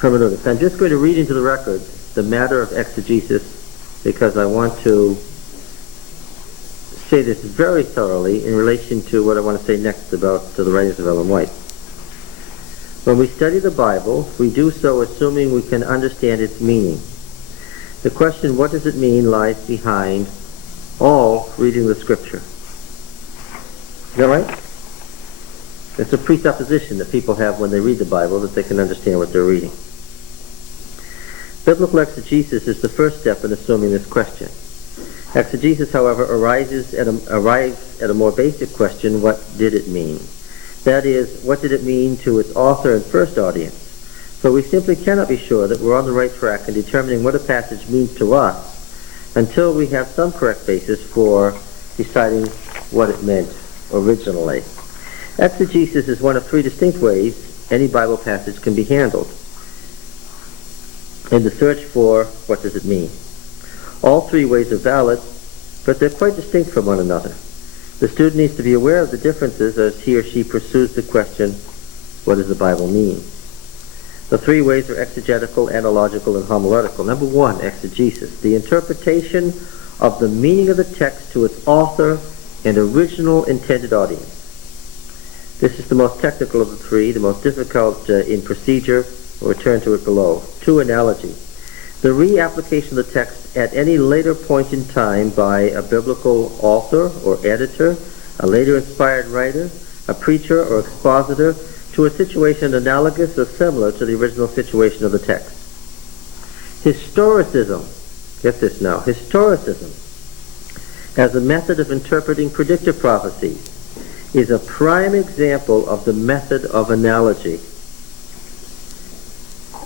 hermeneutics. I'm just going to read into the record the matter of exegesis because I want to say this very thoroughly in relation to what I want to say next about the writings of Ellen White. When we study the Bible, we do so assuming we can understand its meaning. The question, what does it mean, lies behind all reading the Scripture. Is that right? It's a presupposition that people have when they read the Bible that they can understand what they're reading. Biblical exegesis is the first step in assuming this question. Exegesis, however, arrives at a more basic question, what did it mean? That is, what did it mean to its author and first audience? For we simply cannot be sure that we're on the right track in determining what a passage means to us until we have some correct basis for deciding what it meant originally. Exegesis is one of three distinct ways any Bible passage can be handled in the search for what does it mean. All three ways are valid, but they're quite distinct from one another. The student needs to be aware of the differences as he or she pursues the question, what does the Bible mean? The three ways are exegetical, analogical, and homiletical. Number one, exegesis, the interpretation of the meaning of the text to its author and original intended audience. This is the most technical of the three, the most difficult in procedure. We'll return to it below. Two, analogy. The reapplication of the text at any later point in time by a biblical author or editor, a later inspired writer, a preacher or expositor, to a situation analogous or similar to the original situation of the text. Historicism, get this now, historicism, as a method of interpreting predictive prophecy, is a prime example of the method of analogy.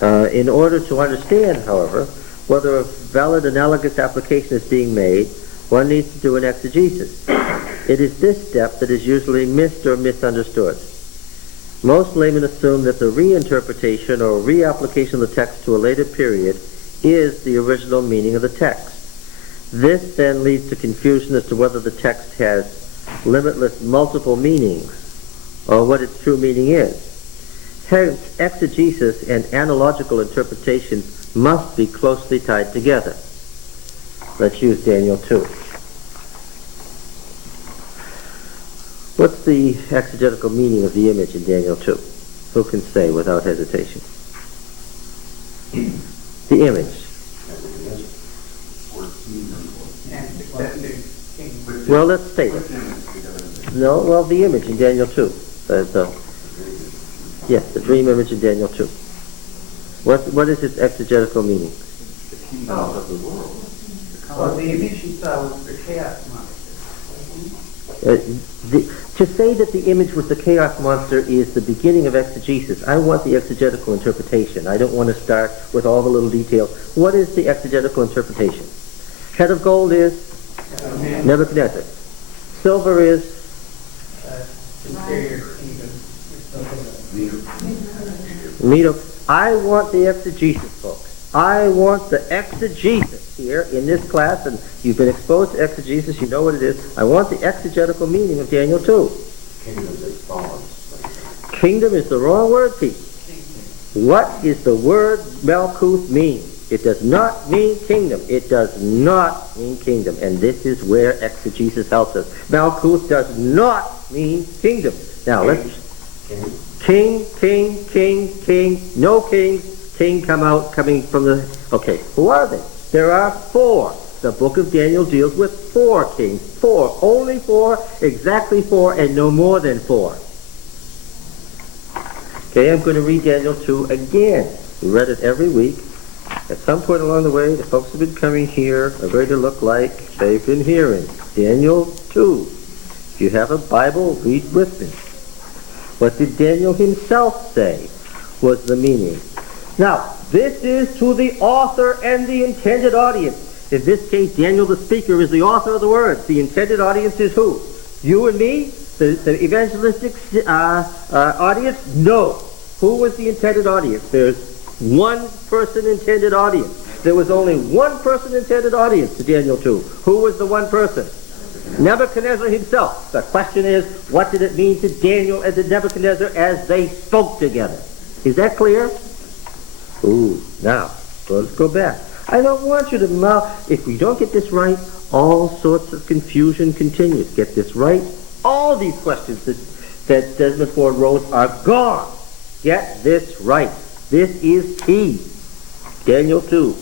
In order to understand, however, whether a valid analogous application is being made, one needs to do an exegesis. It is this step that is usually missed or misunderstood. Most laymen assume that the reinterpretation or reapplication of the text to a later period is the original meaning of the text. This then leads to confusion as to whether the text has limitless multiple meanings or what its true meaning is. Hence, exegesis and analogical interpretation must be closely tied together. Let's use Daniel 2. What's the exegetical meaning of the image in Daniel 2? Who can say without hesitation? The image. Well, let's state it. No, well, the image in Daniel 2. Yes, the dream image in Daniel 2. What is its exegetical meaning? The kingdoms of the world. Well, the image he saw was the chaos monster. To say that the image was the chaos monster is the beginning of exegesis. I want the exegetical interpretation. I don't want to start with all the little details. What is the exegetical interpretation? Head of gold is Nebuchadnezzar. Silver is Superior kingdom. Meter. I want the exegesis, folks. I want the exegesis here in this class, and you've been exposed to exegesis, you know what it is. I want the exegetical meaning of Daniel 2. Kingdom is the wrong word, Pete. What is the word Malkuth mean? It does not mean kingdom. It does not mean kingdom. And this is where exegesis helps us. Malkuth does not mean kingdom. Now, let's... King, no kings, king coming from the... Okay, who are they? There are four. The book of Daniel deals with four kings. Four, only four, exactly four, and no more than four. Okay, I'm going to read Daniel 2 again. We read it every week. At some point along the way, the folks who have been coming here are going to look like they've been hearing. Daniel 2. If you have a Bible, read with me. What did Daniel himself say was the meaning? Now, this is to the author and the intended audience. In this case, Daniel the speaker is the author of the words. The intended audience is who? You and me? The evangelistic audience? No. Who was the intended audience? There's one person intended audience. There was only one person intended audience to Daniel 2. Who was the one person? Nebuchadnezzar himself. The question is, what did it mean to Daniel and to Nebuchadnezzar as they spoke together? Is that clear? Ooh, now, let's go back. I don't want you to mouth. If we don't get this right, all sorts of confusion continues. Get this right, all these questions that Desmond Ford wrote are gone. Get this right. This is key. Daniel 2.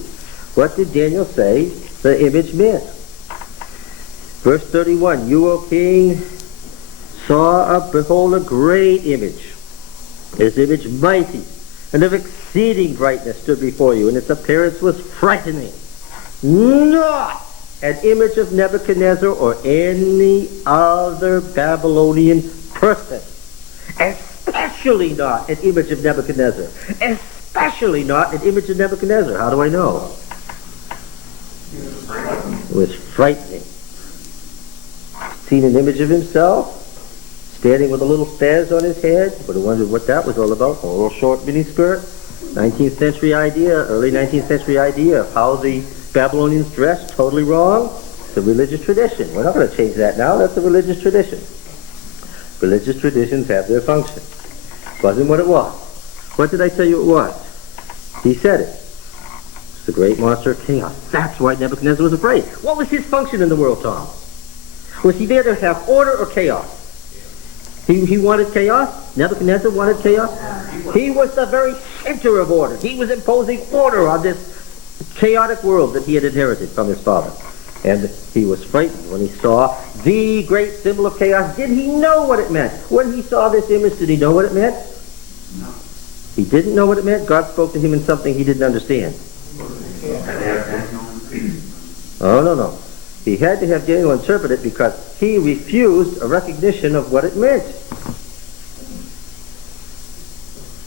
What did Daniel say the image meant? Verse 31, you, O king, behold, a great image. This image mighty, and of exceeding brightness stood before you, and its appearance was frightening. Not an image of Nebuchadnezzar or any other Babylonian person. Especially not an image of Nebuchadnezzar. Especially not an image of Nebuchadnezzar. How do I know? It was frightening. Seen an image of himself standing with a little stairs on his head. Would have wondered what that was all about. A little short mini skirt. 19th century idea, early 19th century idea of how the Babylonians dressed. Totally wrong. It's a religious tradition. We're not going to change that now. That's a religious tradition. Religious traditions have their function. It wasn't what it was. What did I tell you it was? He said it. It's the great monster of chaos. That's why Nebuchadnezzar was afraid. What was his function in the world, Tom? Was he there to have order or chaos? He wanted chaos? Nebuchadnezzar wanted chaos? He was the very center of order. He was imposing order on this chaotic world that he had inherited from his father. And he was frightened when he saw the great symbol of chaos. Did he know what it meant? When he saw this image, did he know what it meant? No. He didn't know what it meant? God spoke to him in something he didn't understand. Oh, no. He had to have Daniel interpret it because he refused a recognition of what it meant.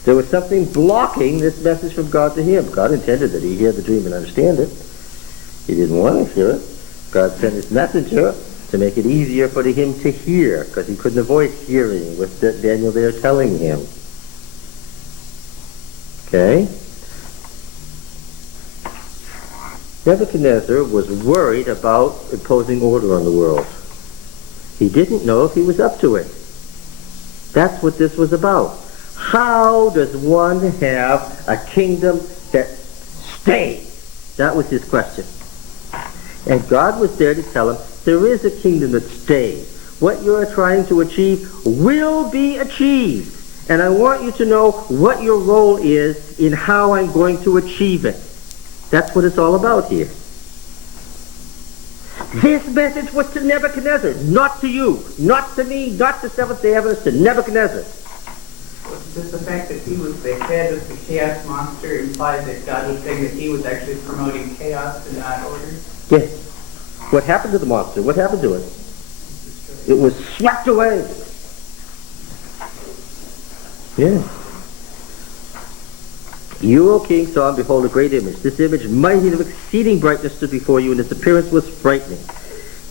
There was something blocking this message from God to him. God intended that he hear the dream and understand it. He didn't want to hear it. God sent his messenger to make it easier for him to hear, because he couldn't avoid hearing with Daniel there telling him. Okay? Nebuchadnezzar was worried about imposing order on the world. He didn't know if he was up to it. That's what this was about. How does one have a kingdom that stays? That was his question. And God was there to tell him, there is a kingdom that stays. What you're trying to achieve will be achieved. And I want you to know what your role is in how I'm going to achieve it. That's what it's all about here. This message was to Nebuchadnezzar, not to you, not to me, not to Seventh-day Adventists, to Nebuchadnezzar. Just the fact that he was the head of the chaos monster implies that God was saying that he was actually promoting chaos and not order? Yes. What happened to the monster? What happened to it? It was swept away. Yes. You, O king, saw and behold a great image. This image, mighty and of exceeding brightness, stood before you, and its appearance was frightening.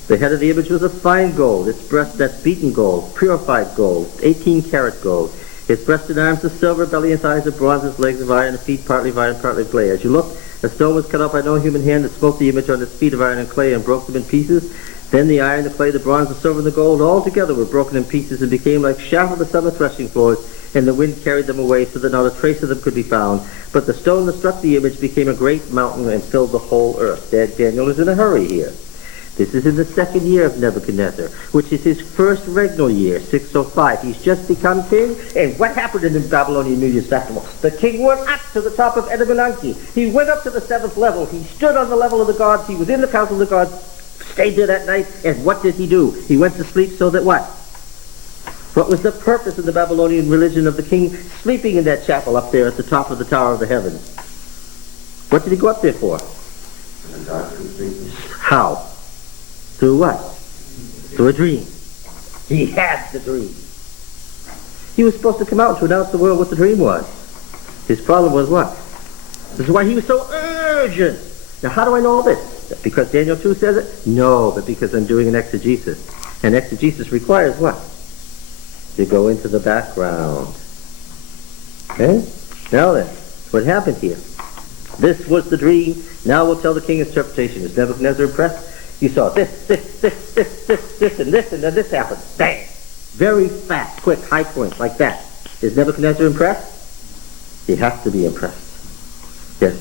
The head of the image was of fine gold, its breast that's beaten gold, purified gold, 18-karat gold. Its breast and arms of silver, belly and thighs of bronze, its legs of iron, and feet partly of iron, partly of clay. As you looked, a stone was cut up by no human hand that smote the image on its feet of iron and clay and broke them in pieces. Then the iron, the clay, the bronze, the silver, and the gold all together were broken in pieces and became like chaff of the summer threshing floors, and the wind carried them away so that not a trace of them could be found. But the stone that struck the image became a great mountain and filled the whole earth. Daniel is in a hurry here. This is in the second year of Nebuchadnezzar, which is his first regnal year, 605. He's just become king, and what happened in the Babylonian New Year's festival? The king went up to the top of Edamananki. He went up to the seventh level. He stood on the level of the gods. He was in the council of the gods, stayed there that night, and what did he do? He went to sleep so that what? What was the purpose of the Babylonian religion of the king sleeping in that chapel up there at the top of the Tower of the Heavens? What did he go up there for? How? Through what? Through a dream. He had the dream. He was supposed to come out to announce to the world what the dream was. His problem was what? This is why he was so urgent. Now, how do I know all this? Because Daniel 2 says it? No, but because I'm doing an exegesis. And exegesis requires what? To go into the background. Okay? Now then, what happened here? This was the dream. Now we'll tell the king interpretation. Is Nebuchadnezzar impressed? You saw this, and then this happened. Bang! Very fast, quick, high points like that. Is Nebuchadnezzar impressed? He has to be impressed. Yes.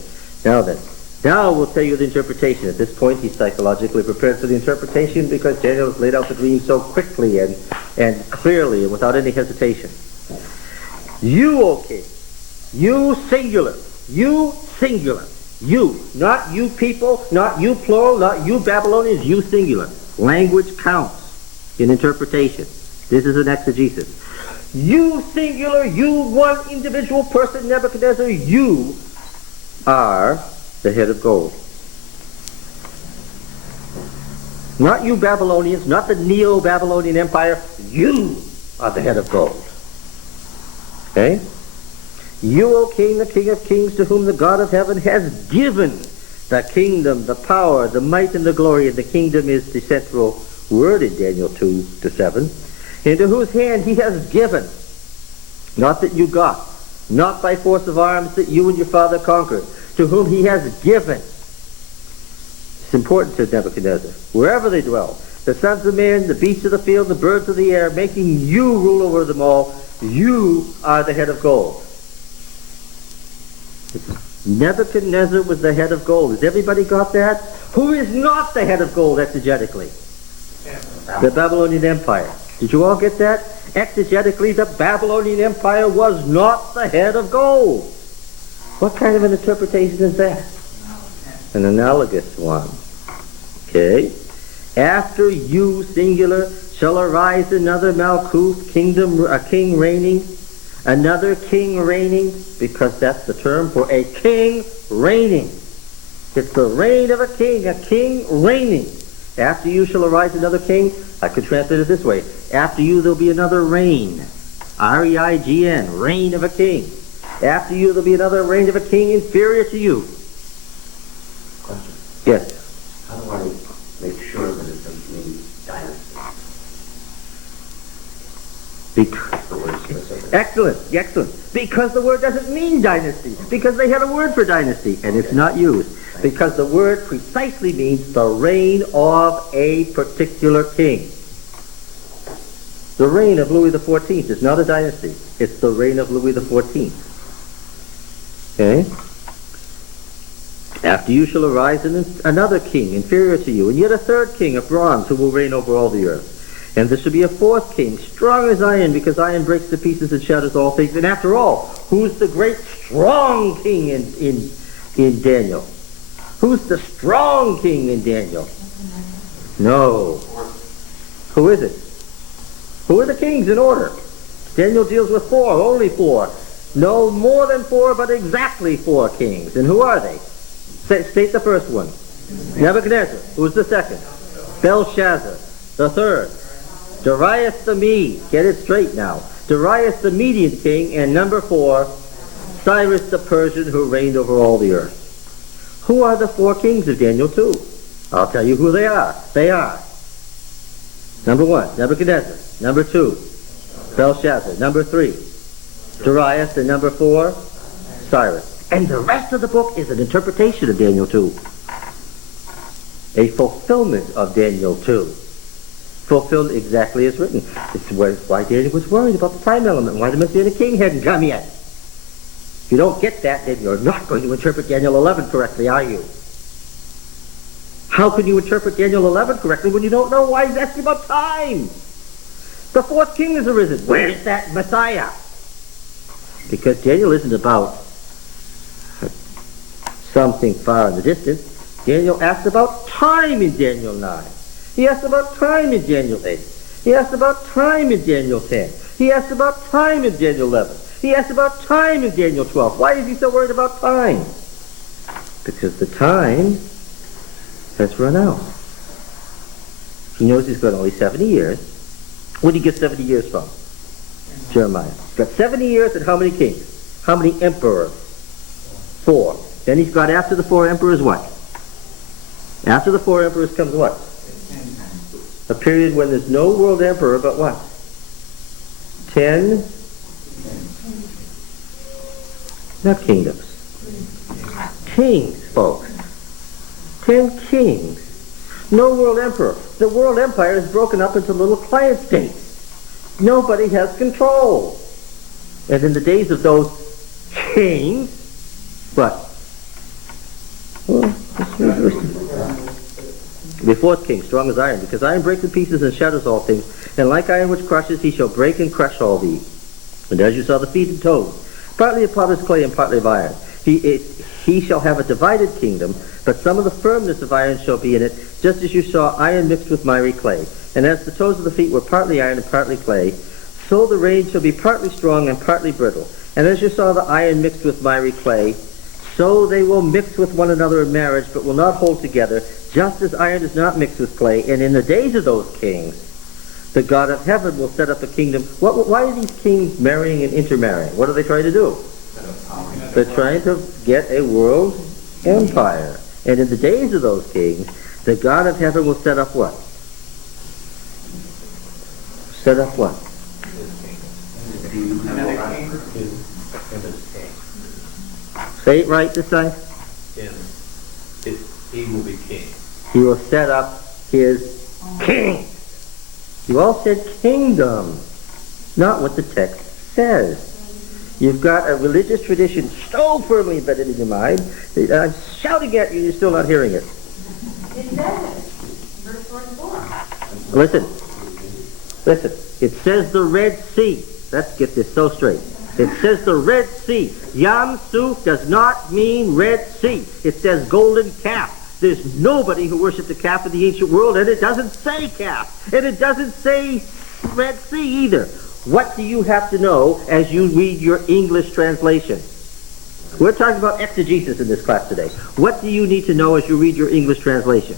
Now then. Now we'll tell you the interpretation. At this point, he's psychologically prepared for the interpretation because Daniel has laid out the dream so quickly and clearly and without any hesitation. You, O king, you singular, you, not you people, not you plural, not you Babylonians, you singular. Language counts in interpretation. This is an exegesis. You singular, you one individual person, Nebuchadnezzar, you are the head of gold. Not you Babylonians, not the Neo-Babylonian Empire, you are the head of gold. Okay? You, O king, the king of kings, to whom the God of heaven has given the kingdom, the power, the might, and the glory, and the kingdom is the central word in Daniel 2-7, into whose hand he has given, not that you got, not by force of arms that you and your father conquered, to whom he has given. It's important to Nebuchadnezzar. Wherever they dwell, the sons of men, the beasts of the field, the birds of the air, making you rule over them all, you are the head of gold. Nebuchadnezzar was the head of gold. Has everybody got that? Who is not the head of gold exegetically? The Babylonian Empire. Did you all get that? Exegetically, the Babylonian Empire was not the head of gold. What kind of an interpretation is that? An analogous one. Okay. After you, singular, shall arise another Malkuth, kingdom, a king reigning, another king reigning, because that's the term for a king reigning. It's the reign of a king reigning. After you shall arise another king. I could translate it this way. After you there'll be another reign. R-E-I-G-N, reign of a king. After you there'll be another reign of a king inferior to you. Question. Yes. How do I make sure that it doesn't mean dynasty? Because The word specific. Excellent. Because the word doesn't mean dynasty. Because they had a word for dynasty, and it's not used. Because the word precisely means the reign of a particular king. The reign of Louis XIV is not a dynasty. It's the reign of Louis XIV. Okay? After you shall arise another king inferior to you, and yet a third king of bronze who will reign over all the earth. And there shall be a fourth king, strong as iron, because iron breaks to pieces and shatters all things. And after all, who's the great strong king in Daniel? Who's the strong king in Daniel? No. Who is it? Who are the kings in order? Daniel deals with four, only four. No more than four, but exactly four kings. And who are they? State the first one. Nebuchadnezzar. Who's the second? Belshazzar. The third. Darius the Mede. Get it straight now. Darius the Median king. And number 4, Cyrus the Persian, who reigned over all the earth. Who are the 4 kings of Daniel 2? I'll tell you who they are. They are number 1, Nebuchadnezzar. Number 2, Belshazzar. Number 3, Darius. And number 4, Cyrus. And the rest of the book is an interpretation of Daniel 2. A fulfillment of Daniel 2. Fulfilled exactly as written. It's why Daniel was worried about the time element, why the Messianic king hadn't come yet. If you don't get that, then you're not going to interpret Daniel 11 correctly, are you? How can you interpret Daniel 11 correctly when you don't know why he's asking about time? The 4th king has arisen. Where's that Messiah? Because Daniel isn't about something far in the distance. Daniel asked about time in Daniel 9. He asked about time in Daniel 8. He asked about time in Daniel 10. He asked about time in Daniel 11. He asked about time in Daniel 12. Why is he so worried about time? Because the time has run out. He knows he's got only 70 years. Where did he get 70 years from? Jeremiah. He's got 70 years and how many kings? How many emperors? 4. Then he's got after the 4 emperors what? After the 4 emperors comes what? A period when there's no world emperor but what? 10? Not kingdoms. Kings, folks. 10 kings. No world emperor. The world empire is broken up into little client states. Nobody has control. And in the days of those kings, what? Well, the fourth king, strong as iron, because iron breaks in pieces and shatters all things, and like iron which crushes, he shall break and crush all these. And as you saw the feet and toes, partly of potter's clay and partly of iron. He shall have a divided kingdom, but some of the firmness of iron shall be in it, just as you saw iron mixed with miry clay. And as the toes of the feet were partly iron and partly clay, so the reins shall be partly strong and partly brittle. And as you saw the iron mixed with miry clay, so they will mix with one another in marriage, but will not hold together, just as iron is not mixed with clay. And in the days of those kings, the God of heaven will set up a kingdom. Why are these kings marrying and intermarrying? What are they trying to do? They're trying to get a world empire. And in the days of those kings, the God of heaven will set up what? Set up what? Another king. Say it right this time. He will be king. He will set up his king. You all said kingdom, not what the text says. You've got a religious tradition so firmly embedded in your mind that I'm shouting at you, you're still not hearing it. It says, verse 24. Listen. It says the Red Sea. Let's get this so straight. It says the Red Sea. Yam Suf does not mean Red Sea. It says golden calf. There's nobody who worshipped the calf in the ancient world, and it doesn't say calf. And it doesn't say Red Sea either. What do you have to know as you read your English translation? We're talking about exegesis in this class today. What do you need to know as you read your English translation?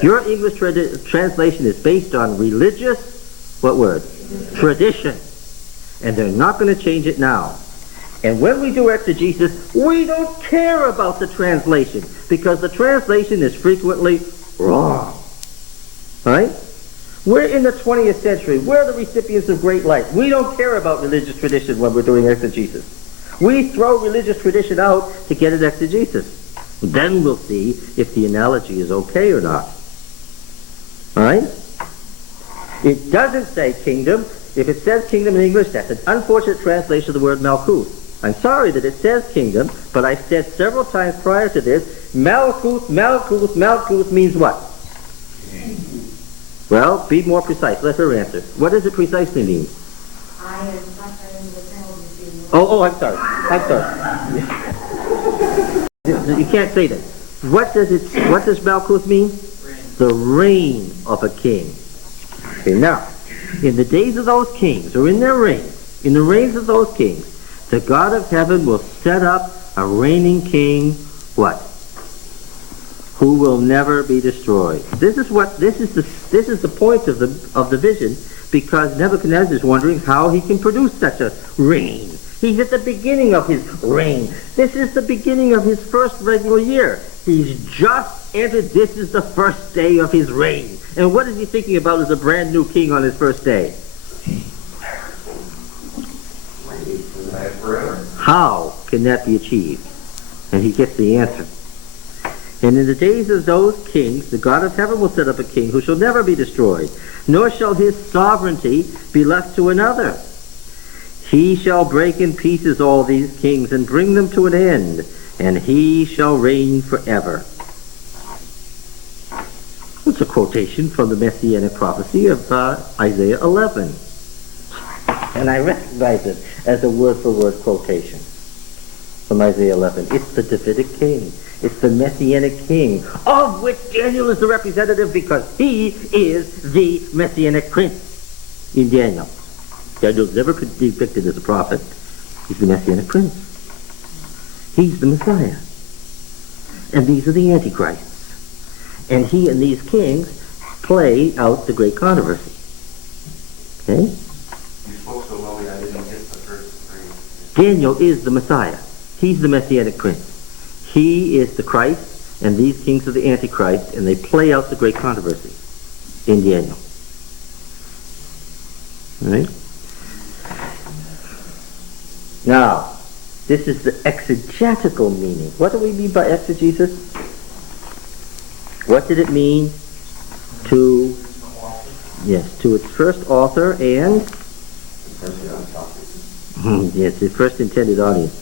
Your English translation is based on religious, what word? Tradition. And they're not going to change it now. And when we do exegesis, we don't care about the translation, because the translation is frequently wrong. Right? We're in the 20th century. We're the recipients of great light. We don't care about religious tradition when we're doing exegesis. We throw religious tradition out to get an exegesis. Then we'll see if the analogy is okay or not. All right? It doesn't say kingdom. If it says kingdom in English, that's an unfortunate translation of the word Malkuth. I'm sorry that it says kingdom, but I've said several times prior to this, Malkuth means what? Well, be more precise. Let her answer. What does it precisely mean? I am suffering the penalty. I'm sorry. You can't say that. What does Malkuth mean? The reign of a king. Okay, now, in the days of those kings, or in their reigns, in the reigns of those kings, the God of heaven will set up a reigning king, what? Who will never be destroyed. This is the point of the vision, because Nebuchadnezzar is wondering how he can produce such a reign. He's at the beginning of his reign. This is the beginning of his first regular year. He's just entered. This is the first day of his reign. And what is he thinking about as a brand new king on his first day? How can that be achieved? And he gets the answer. And in the days of those kings, the God of heaven will set up a king who shall never be destroyed, nor shall his sovereignty be left to another. He shall break in pieces all these kings and bring them to an end, and he shall reign forever. It's a quotation from the Messianic prophecy of Isaiah 11. And I recognize it as a word-for-word quotation from Isaiah 11. It's the Davidic king. It's the Messianic king, of which Daniel is the representative, because he is the Messianic prince in Daniel. Daniel's never depicted as a prophet. He's the Messianic prince. He's the Messiah. And these are the Antichrists. And he and these kings play out the great controversy. Okay? You spoke so well, I didn't get the first three. Daniel is the Messiah. He's the Messianic prince. He is the Christ, and these kings are the Antichrist, and they play out the great controversy in Daniel. All right? Now, this is the exegetical meaning. What do we mean by exegesis? What did it mean to its first author and yes, the first intended audience.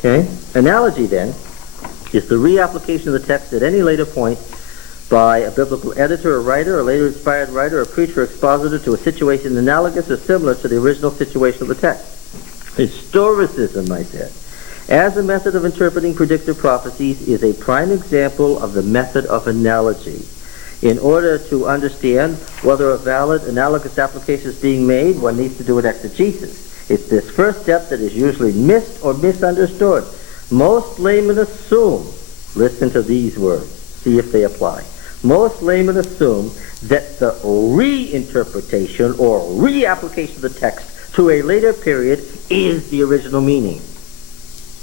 Okay? Analogy, then, is the reapplication of the text at any later point by a biblical editor or writer, a later inspired writer, or preacher or expositor to a situation analogous or similar to the original situation of the text. Historicism, I said, as a method of interpreting predictive prophecies, is a prime example of the method of analogy. In order to understand whether a valid analogous application is being made, one needs to do an exegesis. It's this first step that is usually missed or misunderstood. Most laymen assume, listen to these words, see if they apply. Most laymen assume that the reinterpretation or reapplication of the text to a later period is the original meaning.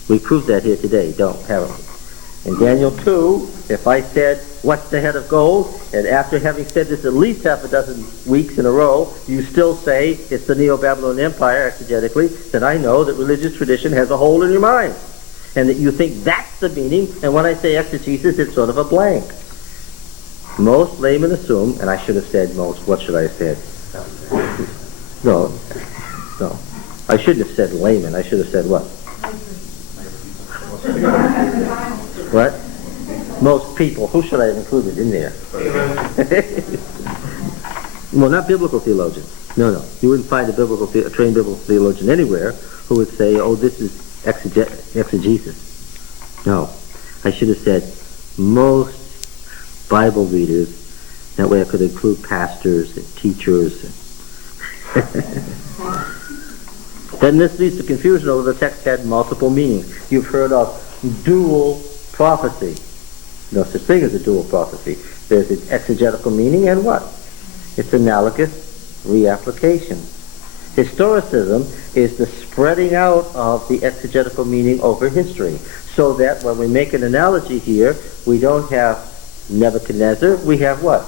We proved that here today, haven't we? In Daniel 2, if I said, what's the head of gold? And after having said this at least half a dozen weeks in a row, you still say it's the Neo-Babylonian Empire exegetically, then I know that religious tradition has a hole in your mind. And that you think that's the meaning, and when I say exegesis, it's sort of a blank. Most laymen assume, and I should have said most, what should I have said? No. I shouldn't have said layman, I should have said what? What? Most people. Who should I have included in there? Well, not biblical theologians. No. You wouldn't find a trained biblical theologian anywhere who would say, oh, this is exegesis. No. I should have said most Bible readers. That way I could include pastors and teachers. Then this leads to confusion over the text had multiple meanings. You've heard of dual prophecy. No such thing as a dual prophecy. There's its exegetical meaning and what? It's analogous reapplication. Historicism is the spreading out of the exegetical meaning over history, so that when we make an analogy here, we don't have Nebuchadnezzar, we have what?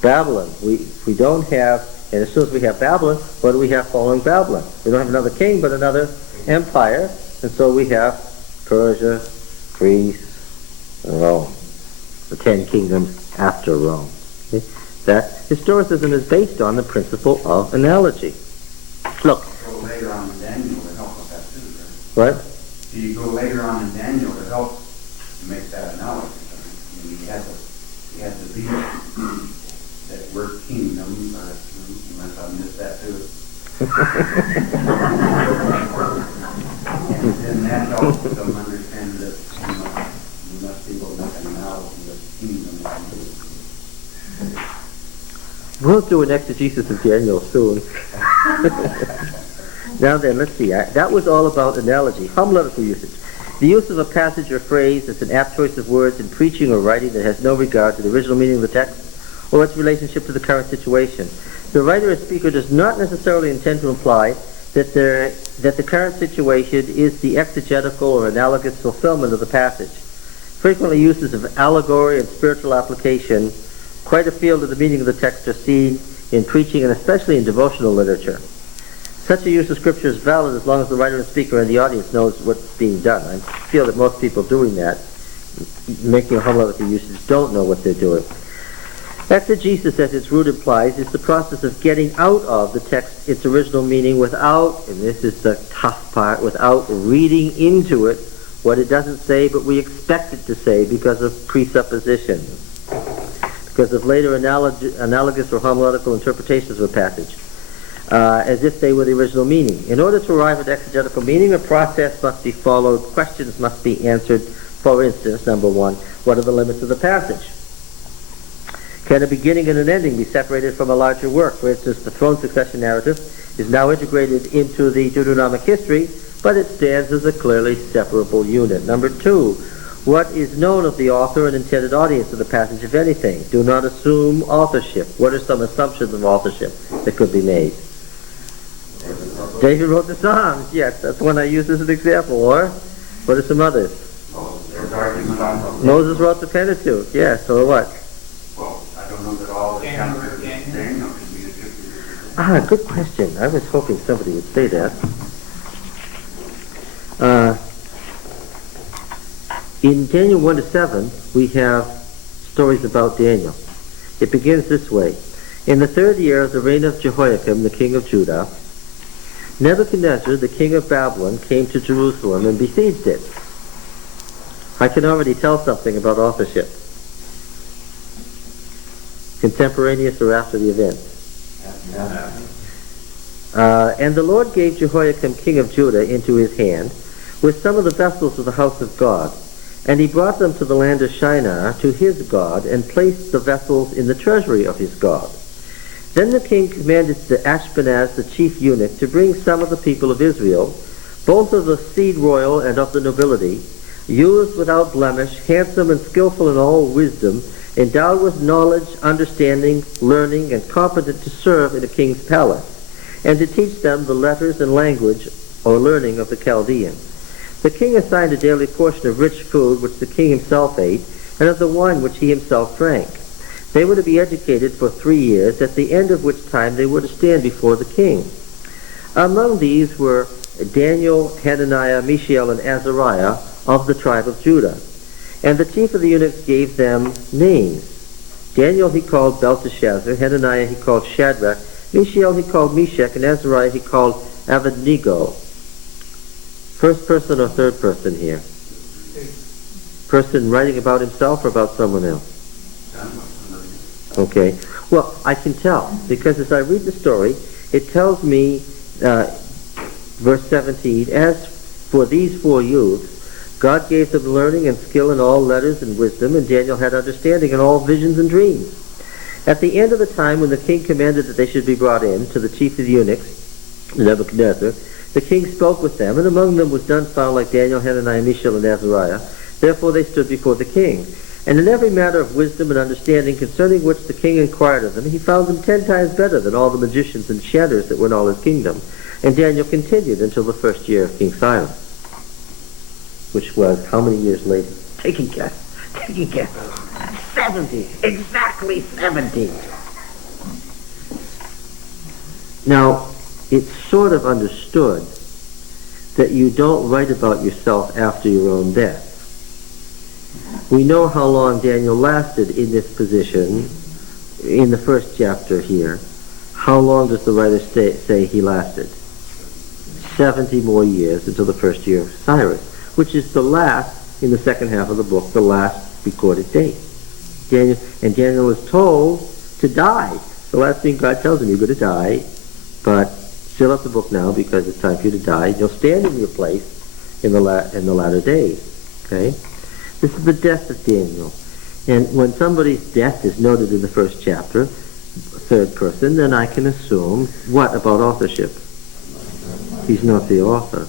Babylon. We don't have, and as soon as we have Babylon, what do we have following Babylon? We don't have another king, but another empire, and so we have Persia, Greece, and Rome. The 10 kingdoms after Rome. Okay? That historicism is based on the principle of analogy. Look. Go later on in Daniel to help with that too, right? What? So you go later on in Daniel to help to make that analogy. I mean, he had the beast that word kingdom, unless I missed that too. And then that helps them understand that you must be able to make an analogy of kingdom. We'll do an exegesis of Daniel soon. Now then, let's see. That was all about analogy. Homiletical usage. The use of a passage or phrase as an apt choice of words in preaching or writing that has no regard to the original meaning of the text or its relationship to the current situation. The writer or speaker does not necessarily intend to imply that the current situation is the exegetical or analogous fulfillment of the passage. Frequently uses of allegory and spiritual application, quite a field of the meaning of the text are seen in preaching and especially in devotional literature. Such a use of Scripture is valid as long as the writer and speaker and the audience knows what's being done. I feel that most people doing that, making a homiletical usage, don't know what they're doing. Exegesis, as its root implies, is the process of getting out of the text its original meaning without, and this is the tough part, without reading into it what it doesn't say but we expect it to say because of presuppositions, because of later analogous or homiletical interpretations of a passage, as if they were the original meaning. In order to arrive at exegetical meaning, a process must be followed, questions must be answered. For instance, number one, what are the limits of the passage? Can a beginning and an ending be separated from a larger work? For instance, the throne succession narrative is now integrated into the Deuteronomic history, but it stands as a clearly separable unit. Number two, what is known of the author and intended audience of the passage, if anything? Do not assume authorship. What are some assumptions of authorship that could be made? David wrote the Psalms. Yes, that's one I use as an example. Or what are some others? Moses wrote the Pentateuch. Yes, or what? Well, I don't know that all the chapters of Daniel can be attributed. Good question. I was hoping somebody would say that. In Daniel 1-7, we have stories about Daniel. It begins this way. In the 3rd year of the reign of Jehoiakim, the king of Judah, Nebuchadnezzar, the king of Babylon, came to Jerusalem and besieged it. I can already tell something about authorship. Contemporaneous or after the event. And the Lord gave Jehoiakim, king of Judah, into his hand, with some of the vessels of the house of God. And he brought them to the land of Shinar, to his God, and placed the vessels in the treasury of his God. Then the king commanded to Ashpenaz, the chief eunuch, to bring some of the people of Israel, both of the seed royal and of the nobility, youths without blemish, handsome and skillful in all wisdom, endowed with knowledge, understanding, learning, and competent to serve in a king's palace, and to teach them the letters and language or learning of the Chaldeans. The king assigned a daily portion of rich food which the king himself ate, and of the wine which he himself drank. They were to be educated for 3 years, at the end of which time they were to stand before the king. Among these were Daniel, Hananiah, Mishael, and Azariah of the tribe of Judah. And the chief of the eunuchs gave them names. Daniel he called Belteshazzar, Hananiah he called Shadrach, Mishael he called Meshach, and Azariah he called Abednego. First person or third person here? Person writing about himself or about someone else? Okay. Well, I can tell, because as I read the story, it tells me, verse 17, as for these 4 youths, God gave them learning and skill in all letters and wisdom, and Daniel had understanding in all visions and dreams. At the end of the time when the king commanded that they should be brought in to the chief of the eunuchs, Nebuchadnezzar, the king spoke with them, and among them was none found like Daniel, Hananiah, Mishael, and Azariah. Therefore they stood before the king. And in every matter of wisdom and understanding concerning which the king inquired of them, he found them 10 times better than all the magicians and enchanters that were in all his kingdom. And Daniel continued until the 1st year of King Cyrus, which was how many years later? Take a guess. Take a guess. 70. Exactly 70. Now, it's sort of understood that you don't write about yourself after your own death. We know how long Daniel lasted in this position in the 1st chapter here. How long does the writer say he lasted? 70 more years until the 1st year of Cyrus, which is the last, in the 2nd half of the book, the last recorded date. Daniel is told to die. The last thing God tells him, you're going to die, but seal up the book now because it's time for you to die. You'll stand in your place in the latter days. Okay? This is the death of Daniel. And when somebody's death is noted in the 1st chapter, 3rd person, then I can assume, what about authorship? He's not the author.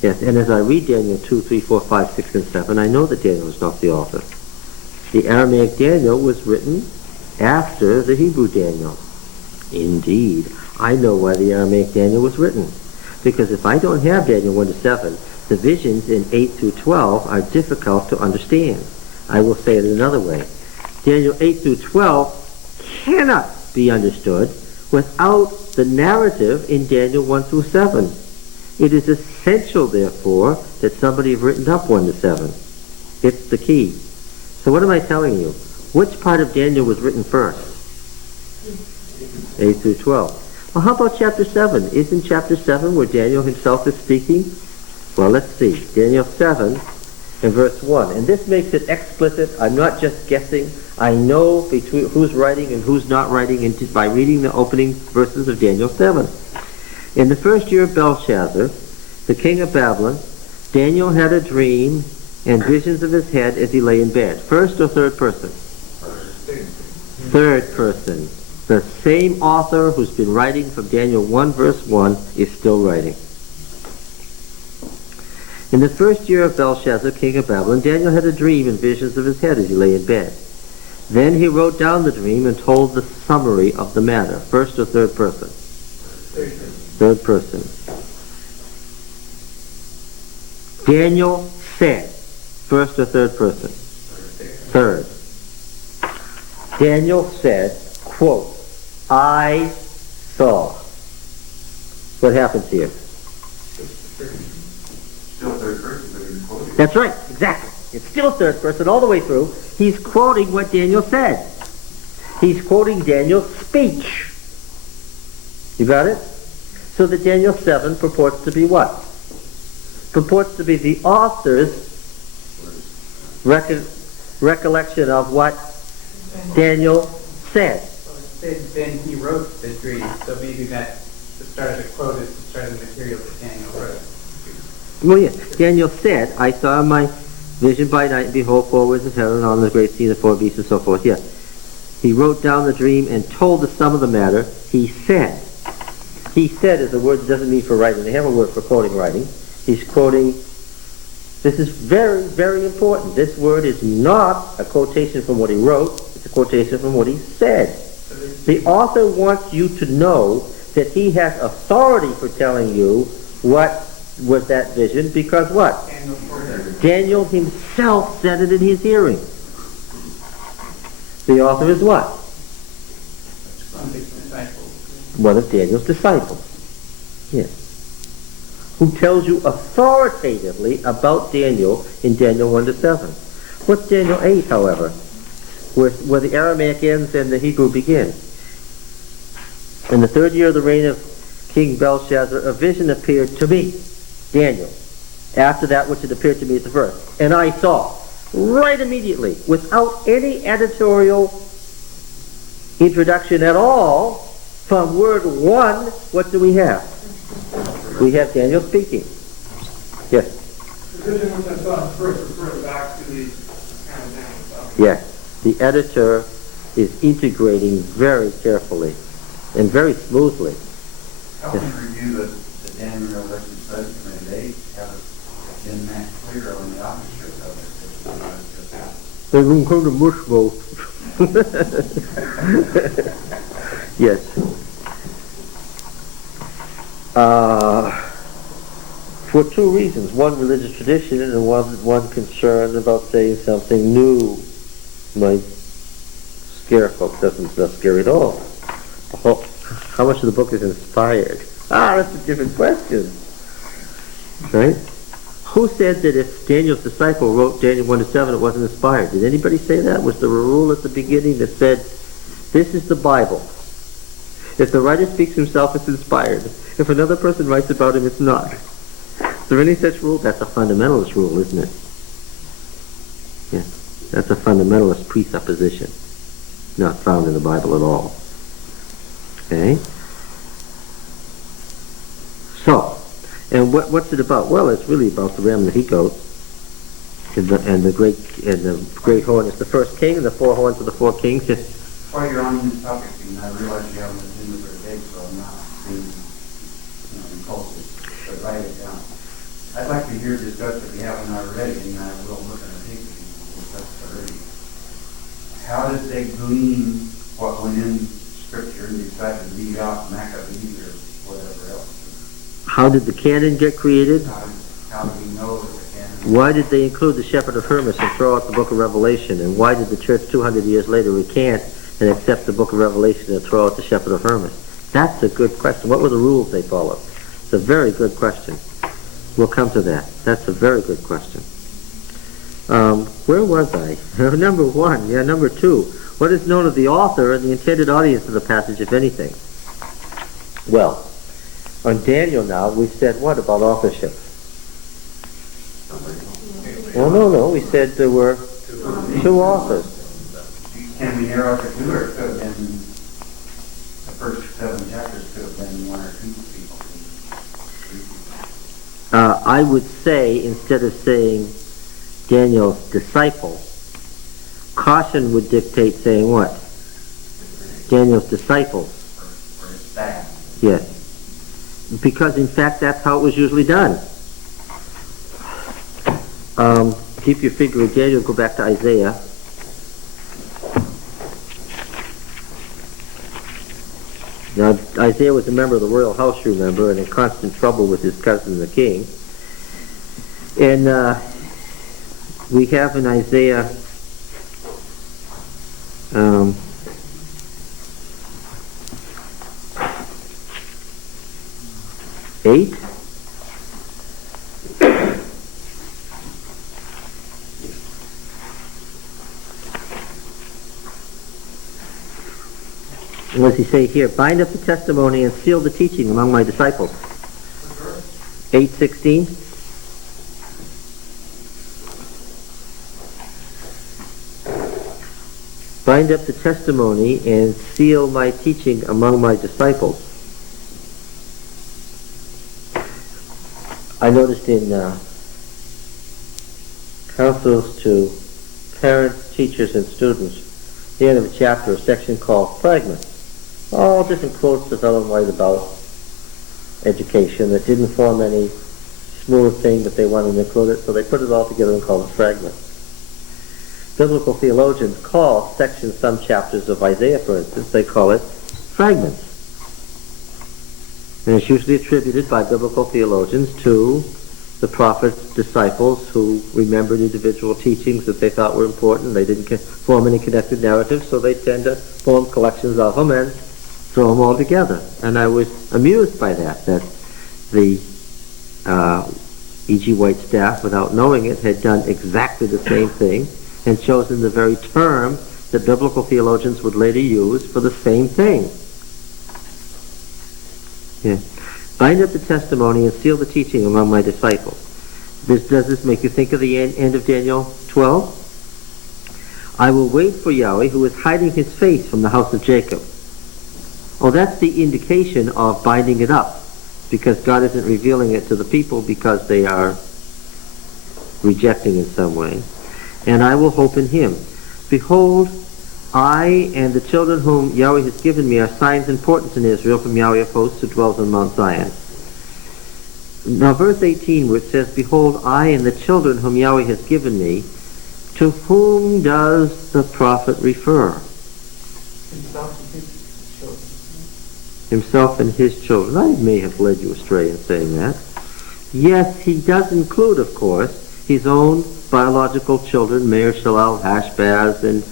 Yes, and as I read Daniel 2, 3, 4, 5, 6, and 7, I know that Daniel is not the author. The Aramaic Daniel was written after the Hebrew Daniel. Indeed, I know why the Aramaic Daniel was written. Because if I don't have Daniel 1 to 7, the visions in 8 through 12 are difficult to understand. I will say it another way. Daniel 8 through 12 cannot be understood without the narrative in Daniel 1 through 7. It is essential, therefore, that somebody have written up 1 to 7. It's the key. So what am I telling you? Which part of Daniel was written first? 8 through 12. Well, how about chapter 7? Isn't chapter 7 where Daniel himself is speaking? Well, let's see. Daniel 7 and verse 1. And this makes it explicit. I'm not just guessing. I know between who's writing and who's not writing by reading the opening verses of Daniel 7. In the 1st year of Belshazzar, the king of Babylon, Daniel had a dream and visions of his head as he lay in bed. First or third person? Third person. The same author who's been writing from Daniel 1 verse 1 is still writing. In the 1st year of Belshazzar, king of Babylon, Daniel had a dream and visions of his head as he lay in bed. Then he wrote down the dream and told the summary of the matter. First or third person? Third person. Daniel said, first or third person? Third. Daniel said, quote, I saw. What happens here? Still third person, but he's quoting. That's right, exactly. It's still third person all the way through. He's quoting what Daniel said. He's quoting Daniel's speech. You got it? So that Daniel 7 purports to be what? Purports to be the author's recollection of what Daniel said. So it said, then he wrote the dream, so maybe that's the start of the quote is the start of the material that Daniel wrote. Well, yeah. Daniel said, I saw my vision by night, and behold, four winds of heaven, on the great sea, the four beasts, and so forth. Yeah. He wrote down the dream and told the sum of the matter. He said. He said is a word that doesn't mean for writing. They have a word for quoting writing. He's quoting. This is very, very important. This word is not a quotation from what he wrote. It's a quotation from what he said. The author wants you to know that he has authority for telling you what was that vision, because what? Daniel himself said it in his hearing. The author is what? One of Daniel's disciples. Yes. Who tells you authoritatively about Daniel in Daniel 1 to 7. What's Daniel 8, however? Where the Aramaic ends and the Hebrew begins. In the third year of the reign of King Belshazzar, a vision appeared to me, Daniel, after that which had appeared to me at the verse. And I saw, right immediately, without any editorial introduction at all, from word 1, what do we have? We have Daniel speaking. Yes? The vision which I saw first referred back to the kind of Daniel stuff. Yes. The editor is integrating very carefully and very smoothly. Help me review the Daniel Revelation Study Committee. They have been that clear on the opposite of it. They're going to come to mush both. Yes. For two reasons. One, religious tradition, and one concern about saying something new might scare folks. Doesn't scare at all. How much of the book is inspired? That's a different question. Right? Who said that if Daniel's disciple wrote Daniel 1 to 7, it wasn't inspired? Did anybody say that? Was there a rule at the beginning that said, this is the Bible? If the writer speaks himself, it's inspired. If another person writes about him, it's not. Is there any such rule? That's a fundamentalist rule, isn't it? Yeah. That's a fundamentalist presupposition. Not found in the Bible at all. Okay? So, and what's it about? Well, it's really about the ram and the he-goat, and the great horn is the first king, and the four horns are the four kings. While you're on this topic, and I realize you haven't been to very big, so I'm not being impulsive, but write it down. I'd like to hear discussed if you haven't already, and I will look at it and discuss it already. How did they glean what went in Scripture and decide to leave out Maccabees or whatever else? How did the canon get created? How do we know that the canon? Why did they include the Shepherd of Hermas and throw out the Book of Revelation? And why did the church 200 years later recant and accept the Book of Revelation and throw out the Shepherd of Hermas? That's a good question. What were the rules they followed? It's a very good question. We'll come to that. That's a very good question. Where was I? Number 1. Yeah, number 2. What is known of the author and the intended audience of the passage, if anything? Well, on Daniel now, we've said what about authorship? Well, no. We said there were 2 authors. Can we narrow it to 2, or it could have been the first 7 chapters could have been 1 or 2 people? I would say, instead of saying Daniel's disciple, caution would dictate saying what? Daniel's disciples. Or his staff. Yes. Because, in fact, that's how it was usually done. Keep your finger of Daniel, go back to Isaiah. Now, Isaiah was a member of the royal house, you remember, and in constant trouble with his cousin, the king. And we have in Isaiah 8. What does he say here? Bind up the testimony and seal the teaching among my disciples. 8:16. Bind up the testimony and seal my teaching among my disciples. I noticed in counsels to parents, teachers, and students, the end of a chapter, a section called Fragments. All different quotes that Ellen White about education that didn't form any smooth thing, but they wanted to include it, so they put it all together and called it Fragments. Biblical theologians call sections, some chapters of Isaiah, for instance, they call it fragments. And it's usually attributed by biblical theologians to the prophet's disciples who remembered individual teachings that they thought were important. They didn't form any connected narratives, so they tend to form collections of them and throw them all together. And I was amused by that the E.G. White staff, without knowing it, had done exactly the same thing and chosen the very term that biblical theologians would later use for the same thing. Yeah. Bind up the testimony and seal the teaching among my disciples. Does this make you think of the end of Daniel 12? I will wait for Yahweh, who is hiding his face from the house of Jacob. Oh, that's the indication of binding it up, because God isn't revealing it to the people because they are rejecting in some way. And I will hope in him. Behold, I and the children whom Yahweh has given me are signs and portents in Israel from Yahweh of hosts who dwells on Mount Zion. Now verse 18, where it says, Behold, I and the children whom Yahweh has given me, to whom does the prophet refer? Himself and his children. I may have led you astray in saying that. Yes, he does include, of course, his own biological children, Meir, Shalal, Hashbaz, and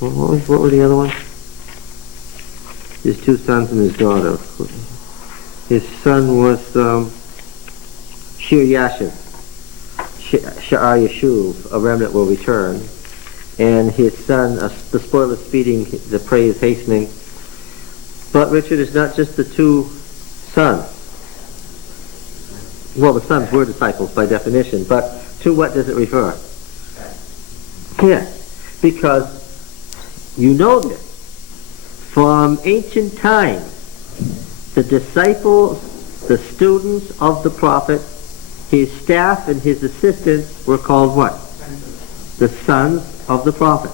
what were the other ones? His two sons and his daughter. His son was Shir Yashiv, Sha'ar Yeshuv, a remnant will return, and his son, the spoil is speeding, the prey is hastening. But Richard, is not just the two sons. Well, the sons were disciples by definition, but to what does it refer? Yes, because you know this. From ancient times, the disciples, the students of the prophet, his staff and his assistants were called what? The sons of the prophet.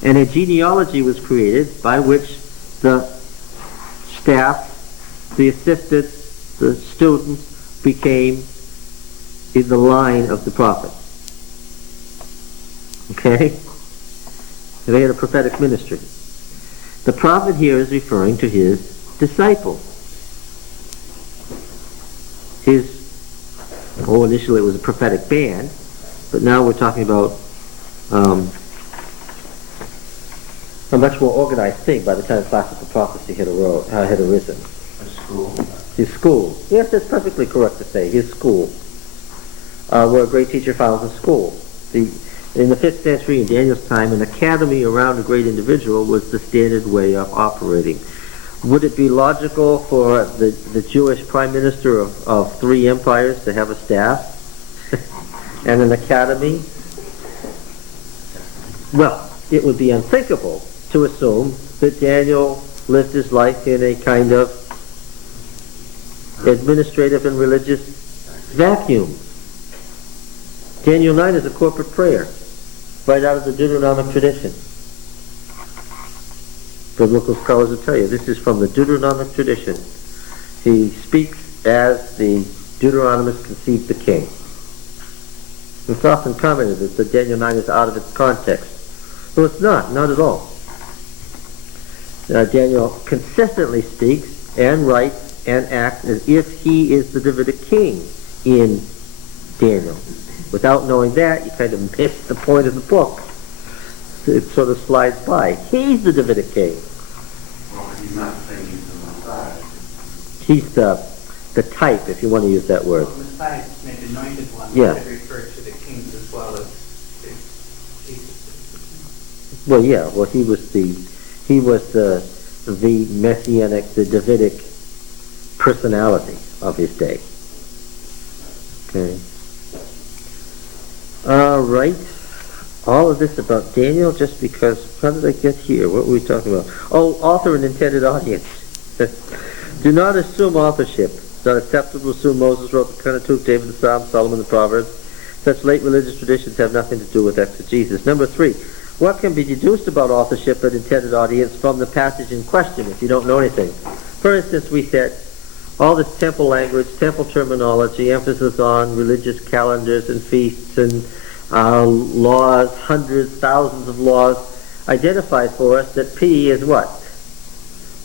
And a genealogy was created by which the staff, the assistants, the students became in the line of the prophet. Okay? And they had a prophetic ministry. The prophet here is referring to his disciples. Initially it was a prophetic band, but now we're talking about a much more organized thing by the time classical prophecy had arisen. A school. His school. Yes, that's perfectly correct to say. His school. Where a great teacher founds a school. In the 5th century, in Daniel's time, an academy around a great individual was the standard way of operating. Would it be logical for the Jewish prime minister of 3 empires to have a staff and an academy? Well, it would be unthinkable to assume that Daniel lived his life in a kind of administrative and religious vacuum. Daniel 9 is a corporate prayer, right out of the Deuteronomic tradition. Biblical scholars will tell you this is from the Deuteronomic tradition. He speaks as the Deuteronomists conceived the king. It's often commented that Daniel 9 is out of its context. Well, it's not at all. Daniel consistently speaks and writes and acts as if he is the Davidic king in Daniel. Without knowing that, you kind of miss the point of the book. It sort of slides by. He's the Davidic king. Well, he's not saying he's the Messiah. He's the type, if you want to use that word. Well, Messiah meant anointed one. Yeah. It refers to the kings as well as Jesus. Well, yeah. Well, he was the messianic, the Davidic personality of his day. Okay. All right. All of this about Daniel just because, how did I get here? What were we talking about? Oh, author and intended audience. Do not assume authorship. It's not acceptable to assume Moses wrote the Pentateuch, David the Psalms, Solomon the Proverbs. Such late religious traditions have nothing to do with exegesis. Number 3, what can be deduced about authorship and intended audience from the passage in question if you don't know anything? For instance, we said all this temple language, temple terminology, emphasis on religious calendars and feasts and laws, hundreds, thousands of laws, identifies for us that P is what?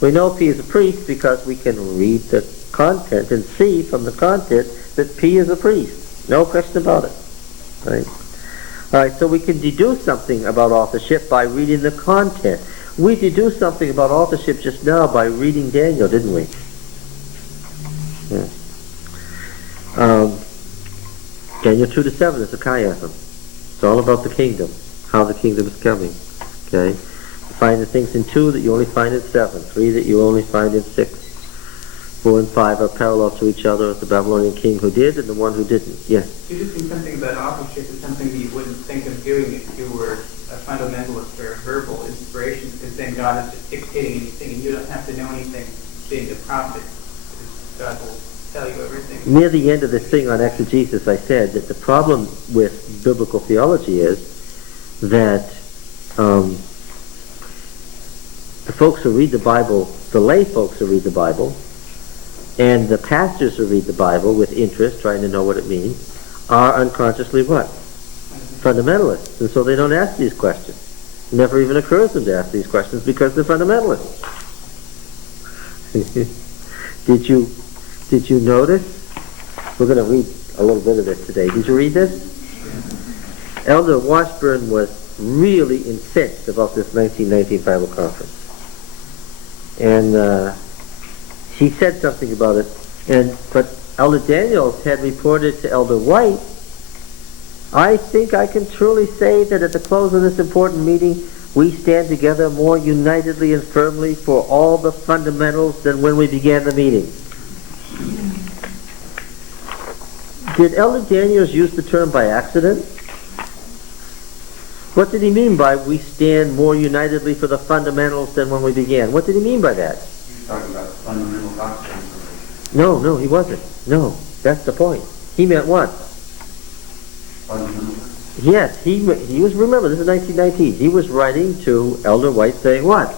We know P is a priest because we can read the content and see from the content that P is a priest. No question about it. Right? All right, so we can deduce something about authorship by reading the content. We deduced something about authorship just now by reading Daniel, didn't we? Yeah. Daniel 2-7 is a chiasm. It's all about the kingdom, how the kingdom is coming. Okay, you find the things in 2 that you only find in 7, 3 that you only find in 6, 4 and 5 are parallel to each other as the Babylonian king who did and the one who didn't. Yes. Deducing something about authorship is something that you wouldn't think of doing if you were a fundamentalist or a verbal inspiration, because then God is just dictating anything and you don't have to know anything being a prophet. God will tell you everything. Near the end of this thing on exegesis, I said that the problem with biblical theology is that the folks who read the Bible, the lay folks who read the Bible, and the pastors who read the Bible with interest, trying to know what it means, are unconsciously what? Fundamentalists. And so they don't ask these questions. It never even occurs to them to ask these questions because they're fundamentalists. Did you notice? We're going to read a little bit of this today. Did you read this? Elder Washburn was really incensed about this 1919 Bible conference. And he said something about it. But Elder Daniels had reported to Elder White, I think I can truly say that at the close of this important meeting, we stand together more unitedly and firmly for all the fundamentals than when we began the meeting. Did Elder Daniels use the term by accident? What did he mean by we stand more unitedly for the fundamentals than when we began? What did he mean by that? He's talking about fundamental doctrine. No, he wasn't. No, that's the point. He meant what? Fundamental. Yes, he was, remember, this is 1919. He was writing to Elder White saying what?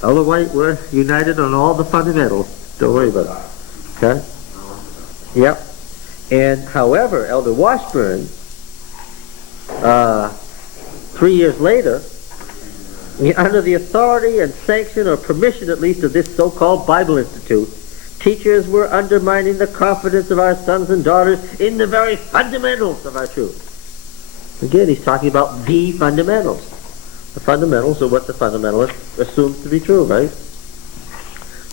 Elder White, we're united on all the fundamentals. Don't worry about it. Okay? Yep. And however, Elder Washburn, 3 years later, under the authority and sanction or permission at least of this so-called Bible Institute, teachers were undermining the confidence of our sons and daughters in the very fundamentals of our truth. Again, he's talking about the fundamentals. The fundamentals are what the fundamentalist assumes to be true, right?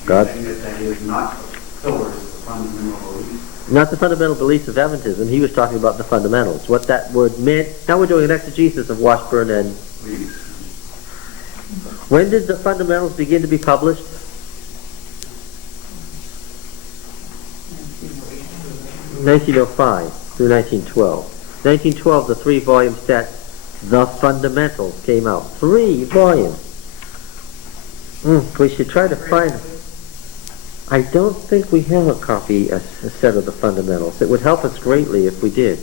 God. That is not pillars of the fundamental beliefs. Not the fundamental beliefs of Adventism. He was talking about the fundamentals. What that word meant. Now we're doing an exegesis of Washburn and... When did the fundamentals begin to be published? 1905 through 1912. 1912, the 3-volume set, The Fundamentals, came out. 3 volumes. We should try to find... I don't think we have a copy, a set of the fundamentals. It would help us greatly if we did.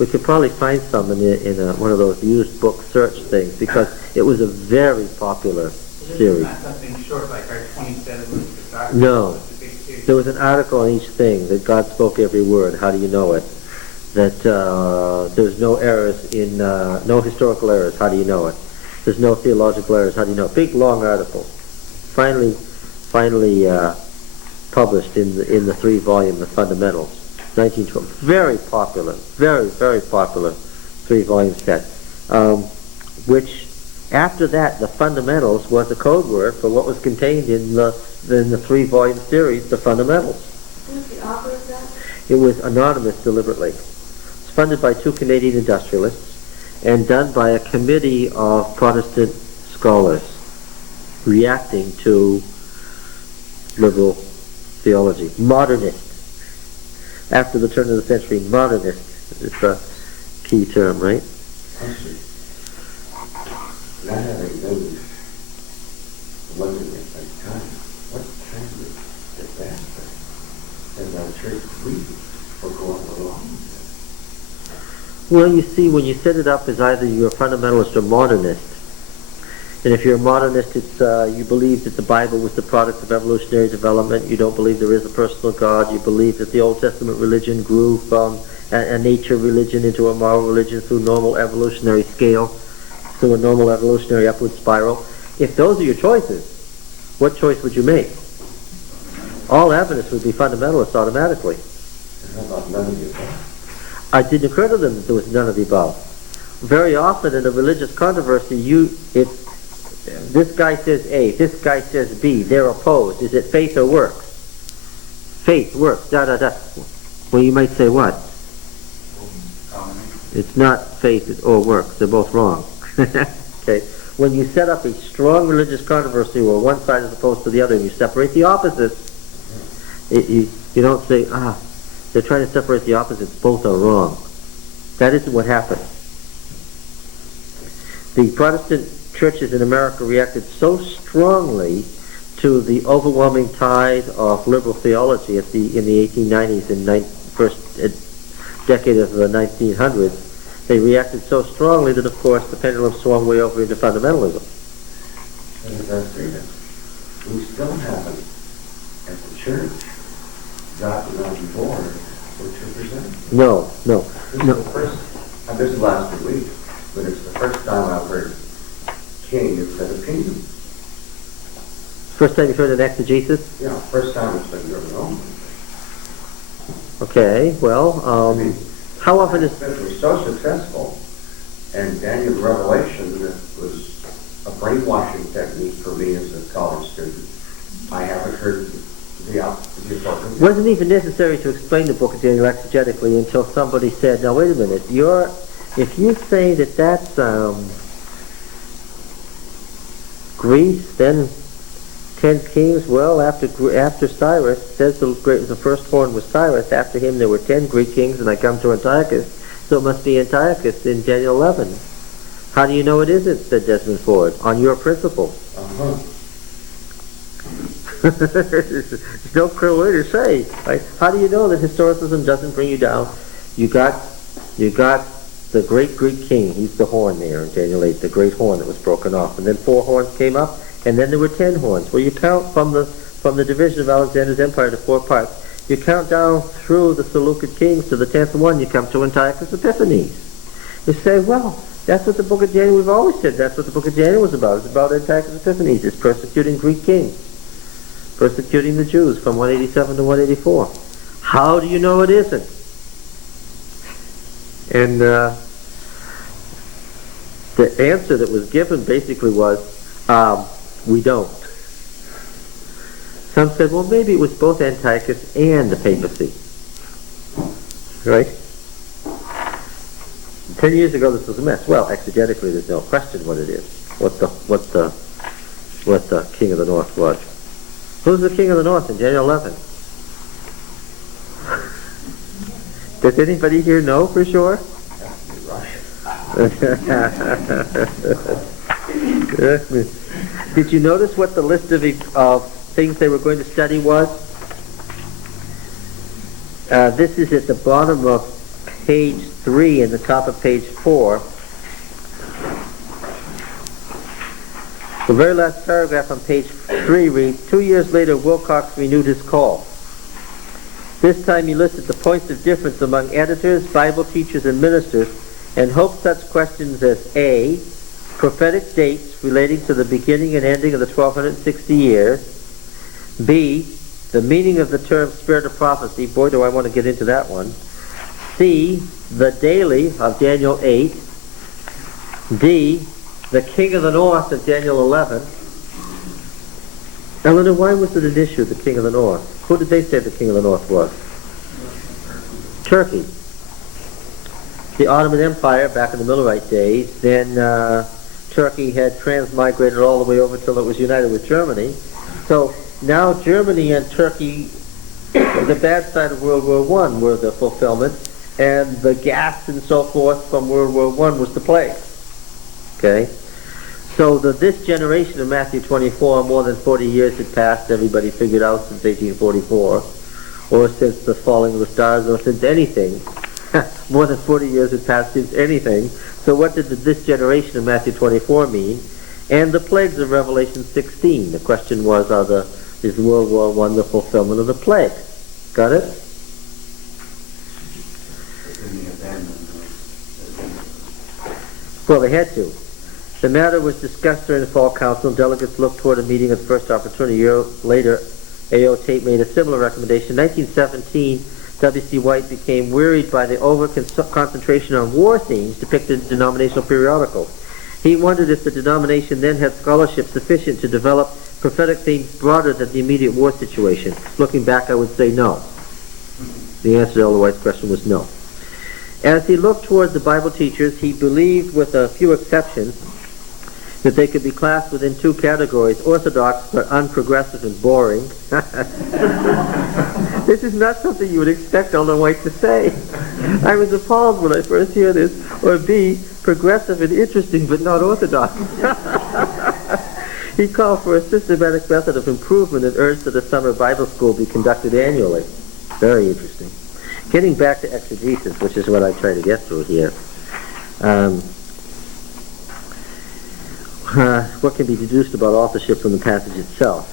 We could probably find some in one of those used book search things because it was a very popular series. Not something short like our 27 No. There was an article on each thing that God spoke every word. How do you know it? That there's no errors in, no historical errors. How do you know it? There's no theological errors. How do you know it? Big long article. Finally published in the 3-volume, The Fundamentals, 1912. Very popular, very, very popular 3-volume set. Which, after that, The Fundamentals was a code word for what was contained in the 3-volume series, The Fundamentals. Who's the author of that? It was anonymous deliberately. It's funded by 2 Canadian industrialists, and done by a committee of Protestant scholars reacting to liberal theology. Modernist. After the turn of the century, modernist is the key term, right? Actually, not having known London at that time, what kind of disaster has our church reaped for going along with Well, you see, when you set it up as either you're a fundamentalist or modernist, and if you're a modernist, it's you believe that the Bible was the product of evolutionary development. You don't believe there is a personal God. You believe that the Old Testament religion grew from a nature religion into a moral religion through normal evolutionary scale, through a normal evolutionary upward spiral. If those are your choices, what choice would you make? All Adventists would be fundamentalists automatically. it. How about none of you? I didn't occur to them that there was none of the above. Very often in a religious controversy, this guy says A, this guy says B, they're opposed. Is it faith or works? Faith, works, da-da-da. Well, you might say what? It's not faith or works. They're both wrong. Okay. When you set up a strong religious controversy where one side is opposed to the other and you separate the opposites, you don't say, they're trying to separate the opposites, both are wrong. That isn't what happened. The Protestant churches in America reacted so strongly to the overwhelming tide of liberal theology in the 1890s and first decade of the 1900s. They reacted so strongly that, of course, the pendulum swung way over into fundamentalism. And as I say that, we still haven't, at the church, gotten on board with 2%. No. This is the first, this is last week, but it's the first time I've heard king instead of kingdom. First time you've heard an exegesis? Yeah, first time it's been going on. Okay, well, how often is... It was so successful, and Daniel's revelation was a brainwashing technique for me as a college student. I haven't heard the appropriate. Wasn't even necessary to explain the book of Daniel exegetically until somebody said, now wait a minute, if you say that that's Greece, then 10 kings, well, after Cyrus, says the first horn was Cyrus, after him there were 10 Greek kings, and I come to Antiochus, so it must be Antiochus in Daniel 11. How do you know it isn't, said Desmond Ford, on your principle? There's no clear way to say, right? How do you know that historicism doesn't bring you down? You got the great Greek king, he's the horn there in Daniel 8, the great horn that was broken off, and then 4 horns came up, and then there were 10 horns. Well, you count from the division of Alexander's empire to 4 parts. You count down through the Seleucid kings to the 10th one, you come to Antiochus Epiphanes. You say, well, that's what the book of Daniel, we've always said, that's what the book of Daniel was about. It's about Antiochus Epiphanes. It's persecuting Greek kings, persecuting the Jews from 187 to 184. How do you know it isn't? And the answer that was given basically was, we don't. Some said, well, maybe it was both Antiochus and the papacy. Right? 10 years ago this was a mess. Well, exegetically there's no question what it is. What the king of the north was. Who's the king of the north in Daniel 11? Does anybody here know for sure? Did you notice what the list of things they were going to study was? This is at the bottom of page 3 and the top of page 4. The very last paragraph on page 3 reads, 2 years later Wilcox renewed his call. This time he listed the points of difference among editors, Bible teachers, and ministers, and hoped such questions as A, prophetic dates relating to the beginning and ending of the 1260 years, B, the meaning of the term spirit of prophecy, boy do I want to get into that one, C, the daily of Daniel 8, D, the king of the north of Daniel 11. Eleanor, why was it an issue, the king of the north? Who did they say the king of the north was? Turkey. the Ottoman Empire back in the Millerite days. Then Turkey had transmigrated all the way over till it was united with Germany. So now Germany and Turkey, the bad side of World War I were the fulfillment, and the gas and so forth from World War I was the plague. Okay? So this generation of Matthew 24, more than 40 years had passed, everybody figured out, since 1844, or since the falling of the stars, or since anything. More than 40 years had passed since anything. So what did this generation of Matthew 24 mean? And the plagues of Revelation 16. The question was, is World War I the fulfillment of the plague? Got it? Well, they had to. The matter was discussed during the fall council, and delegates looked toward a meeting at the first opportunity. A year later, A.O. Tate made a similar recommendation. In 1917, W.C. White became wearied by the over-concentration on war themes depicted in denominational periodicals. He wondered if the denomination then had scholarship sufficient to develop prophetic themes broader than the immediate war situation. Looking back, I would say no. The answer to Elder White's question was no. As he looked toward the Bible teachers, he believed, with a few exceptions, that they could be classed within two categories: orthodox but unprogressive and boring. This is not something you would expect Elder White to say. I was appalled when I first heard this. Or B, progressive and interesting but not orthodox. He called for a systematic method of improvement and urged that a summer Bible school be conducted annually. Very interesting. Getting back to exegesis, which is what I try to get through here. What can be deduced about authorship from the passage itself?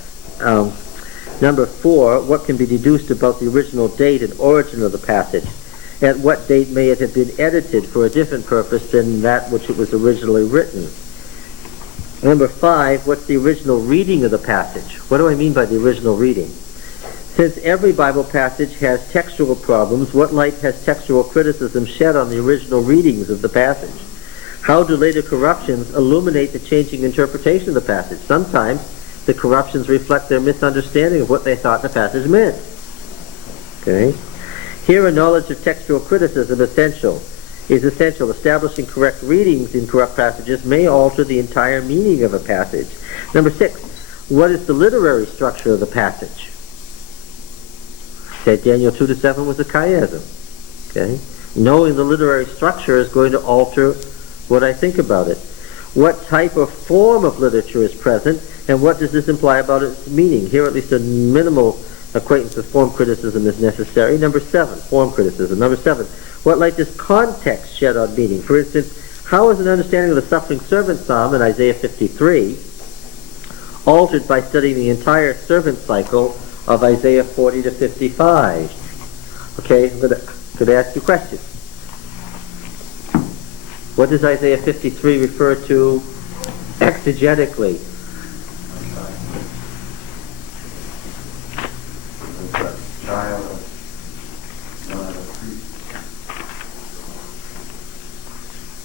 Number 4, what can be deduced about the original date and origin of the passage? At what date may it have been edited for a different purpose than that which it was originally written? Number 5, what's the original reading of the passage? What do I mean by the original reading? Since every Bible passage has textual problems, what light has textual criticism shed on the original readings of the passage? How do later corruptions illuminate the changing interpretation of the passage? Sometimes the corruptions reflect their misunderstanding of what they thought the passage meant. Okay? Here a knowledge of textual criticism is essential. Establishing correct readings in corrupt passages may alter the entire meaning of a passage. Number 6, what is the literary structure of the passage? Said Daniel 2-7 was a chiasm. Okay? Knowing the literary structure is going to alter what I think about it. What type of form of literature is present, and what does this imply about its meaning? Here at least a minimal acquaintance with form criticism is necessary. Number 7, form criticism. Number 7, what light does context shed on meaning? For instance, how is an understanding of the suffering servant psalm in Isaiah 53 altered by studying the entire servant cycle of Isaiah 40 to 55? Okay, I'm going to ask you a question. What does Isaiah 53 refer to exegetically?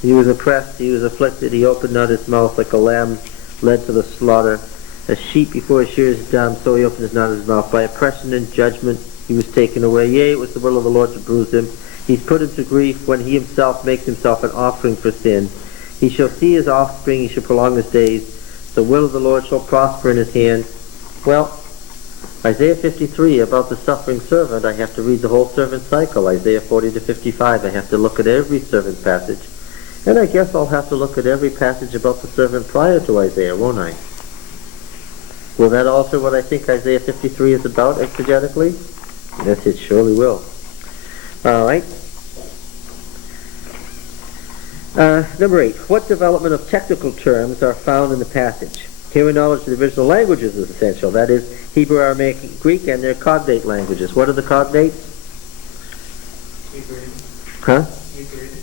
He was oppressed, he was afflicted, he opened not his mouth, like a lamb led to the slaughter. A sheep before his shears is dumb, so he opened not his mouth. By oppression and judgment he was taken away. Yea, it was the will of the Lord to bruise him. He's put him to grief when he himself makes himself an offering for sin. He shall see his offspring, he shall prolong his days. The will of the Lord shall prosper in his hand. Well, Isaiah 53, about the suffering servant, I have to read the whole servant cycle. Isaiah 40 to 55, I have to look at every servant passage. And I guess I'll have to look at every passage about the servant prior to Isaiah, won't I? Will that alter what I think Isaiah 53 is about exegetically? Yes, it surely will. All right. Number 8, what development of technical terms are found in the passage? Here, knowledge of the original languages is essential. That is, Hebrew, Aramaic, Greek, and their cognate languages. What are the cognates?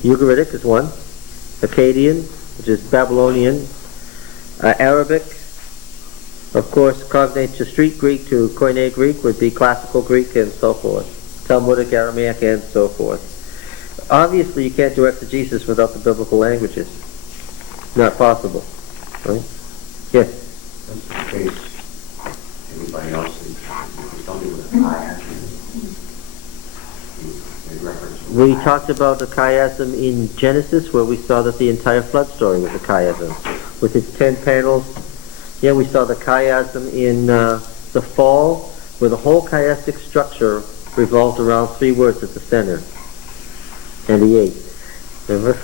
Ugaritic is one. Akkadian, which is Babylonian. Arabic. Of course, cognate to Street Greek to Koine Greek would be Classical Greek and so forth. Talmudic, Aramaic, and so forth. Obviously, you can't do exegesis without the biblical languages. Not possible. Right? Yes? That's the case. Anybody else thinks, tell me what I actually, made reference to. We talked about the chiasm in Genesis, where we saw that the entire flood story was a chiasm, with its 10 panels. Yeah, we saw the chiasm in the fall, where the whole chiastic structure revolved around 3 words at the center, and the 8th. Remember?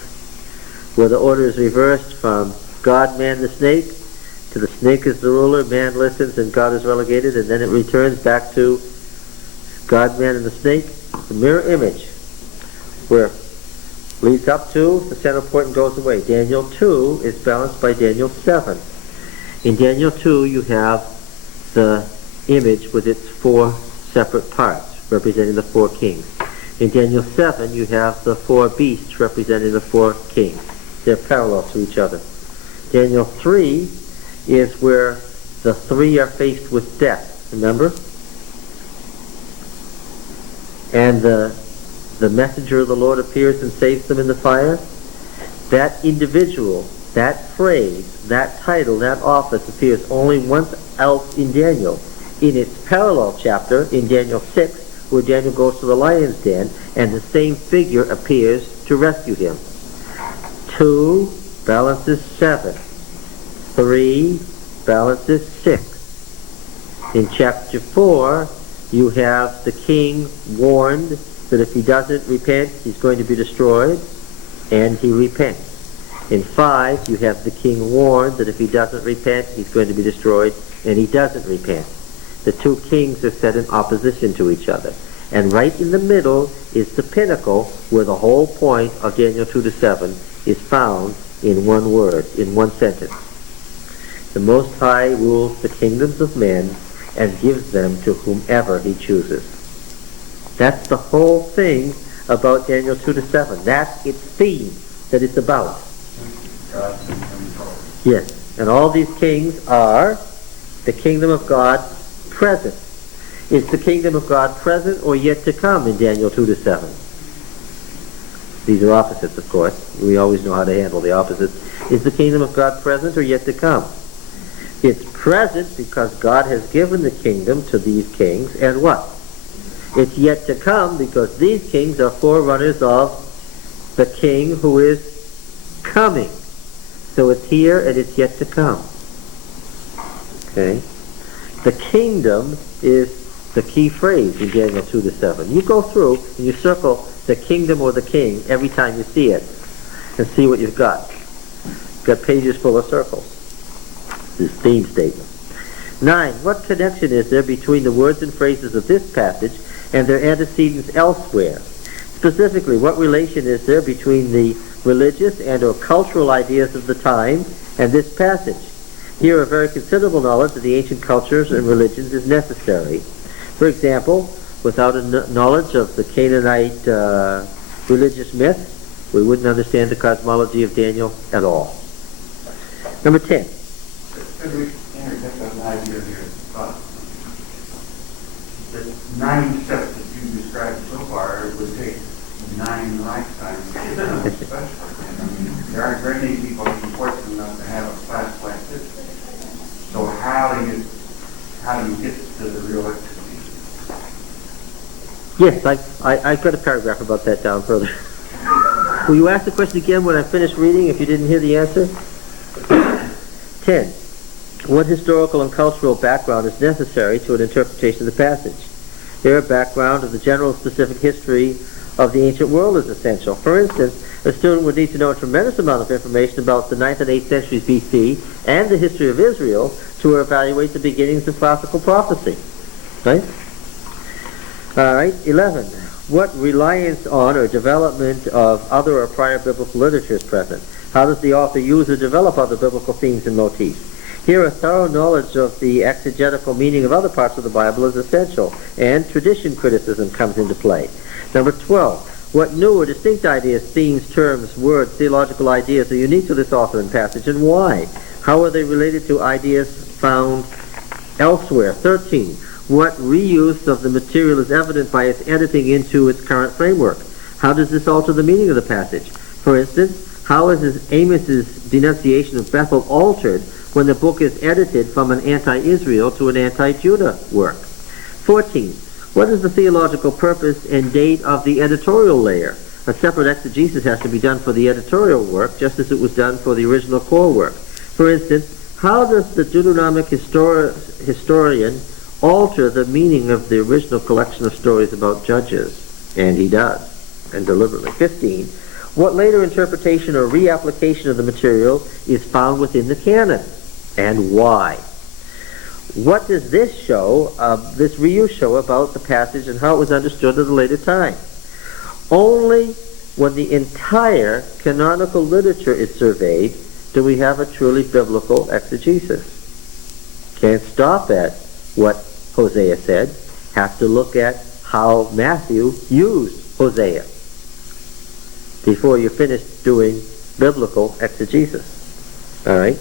Where the order is reversed from God, man, the snake, to the snake is the ruler, man listens, and God is relegated, and then it returns back to God, man, and the snake, the mirror image, where leads up to the center point and goes away. Daniel 2 is balanced by Daniel 7. In Daniel 2, you have the image with its 4 separate parts, representing the 4 kings. In Daniel 7, you have the 4 beasts representing the 4 kings. They're parallel to each other. Daniel 3 is where the 3 are faced with death, remember? And the messenger of the Lord appears and saves them in the fire. That individual, that phrase, that title, that office appears only once else in Daniel. In its parallel chapter, in Daniel 6, where Daniel goes to the lion's den, and the same figure appears to rescue him. 2 balances 7. 3 balances 6. In chapter 4, you have the king warned that if he doesn't repent, he's going to be destroyed, and he repents. In 5, you have the king warned that if he doesn't repent, he's going to be destroyed, and he doesn't repent. The 2 kings are set in opposition to each other. And right in the middle is the pinnacle, where the whole point of Daniel 2 to 7 is found in 1 word, in 1 sentence. The Most High rules the kingdoms of men and gives them to whomever he chooses. That's the whole thing about Daniel 2 to 7. That's its theme that it's about. God's in control. Yes, and all these kings are the kingdom of God present. Is the kingdom of God present or yet to come in Daniel 2 to 7? These are opposites, of course. We always know how to handle the opposites. Is the kingdom of God present or yet to come? It's present because God has given the kingdom to these kings, and what? It's yet to come because these kings are forerunners of the king who is coming. So it's here and it's yet to come. Okay? The kingdom is the key phrase in Daniel 2 to 7. You go through and you circle the kingdom or the king every time you see it and see what you've got. You've got pages full of circles. This theme statement. 9. What connection is there between the words and phrases of this passage and their antecedents elsewhere? Specifically, what relation is there between the religious and or cultural ideas of the time and this passage? Here, a very considerable knowledge of the ancient cultures and religions is necessary. For example, without a knowledge of the Canaanite religious myth, we wouldn't understand the cosmology of Daniel at all. Number 10. Could we interject an idea here? The 9 steps that you described so far, it would take 9 lifetimes to become a specialist. I mean, there aren't very many people who are fortunate enough to have a class like this. So how do you get to the real expertise? Yes, I've got a paragraph about that down further. Will you ask the question again when I finish reading if you didn't hear the answer? 10. What historical and cultural background is necessary to an interpretation of the passage? Here, a background of the general specific history of the ancient world is essential. For instance, a student would need to know a tremendous amount of information about the 9th and 8th centuries BC and the history of Israel to evaluate the beginnings of classical prophecy. Right? All right, 11. What reliance on or development of other or prior biblical literature is present? How does the author use or develop other biblical themes and motifs? Here, a thorough knowledge of the exegetical meaning of other parts of the Bible is essential, and tradition criticism comes into play. Number 12. What new or distinct ideas, themes, terms, words, theological ideas are unique to this author and passage, and why? How are they related to ideas found elsewhere? 13. What reuse of the material is evident by its editing into its current framework? How does this alter the meaning of the passage? For instance, how is Amos's denunciation of Bethel altered when the book is edited from an anti-Israel to an anti-Judah work? 14. What is the theological purpose and date of the editorial layer? A separate exegesis has to be done for the editorial work, just as it was done for the original core work. For instance, how does the Deuteronomic historian alter the meaning of the original collection of stories about judges? And he does, and deliberately. 15. What later interpretation or reapplication of the material is found within the canon, and why? What does this show, this reuse show about the passage and how it was understood at a later time? Only when the entire canonical literature is surveyed do we have a truly biblical exegesis. Can't stop at what Hosea said. Have to look at how Matthew used Hosea before you're finished doing biblical exegesis. All right?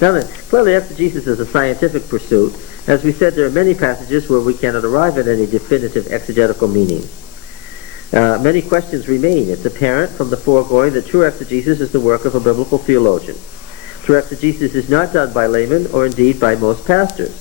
Now then, clearly exegesis is a scientific pursuit. As we said, there are many passages where we cannot arrive at any definitive exegetical meaning. Many questions remain. It's apparent from the foregoing that true exegesis is the work of a biblical theologian. True exegesis is not done by laymen or indeed by most pastors.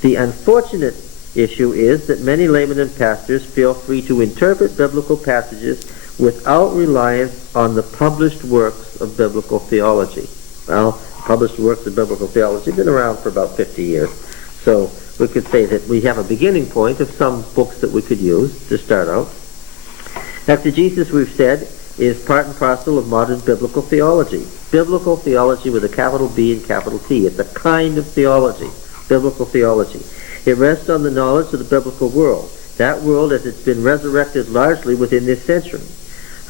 The unfortunate issue is that many laymen and pastors feel free to interpret biblical passages without reliance on the published works of biblical theology. Well, published works of biblical theology have been around for about 50 years. So we could say that we have a beginning point of some books that we could use to start out. Exegesis, we've said, is part and parcel of modern biblical theology. Biblical theology with a capital B and capital T. It's a kind of theology, biblical theology. It rests on the knowledge of the biblical world, that world as it's been resurrected largely within this century.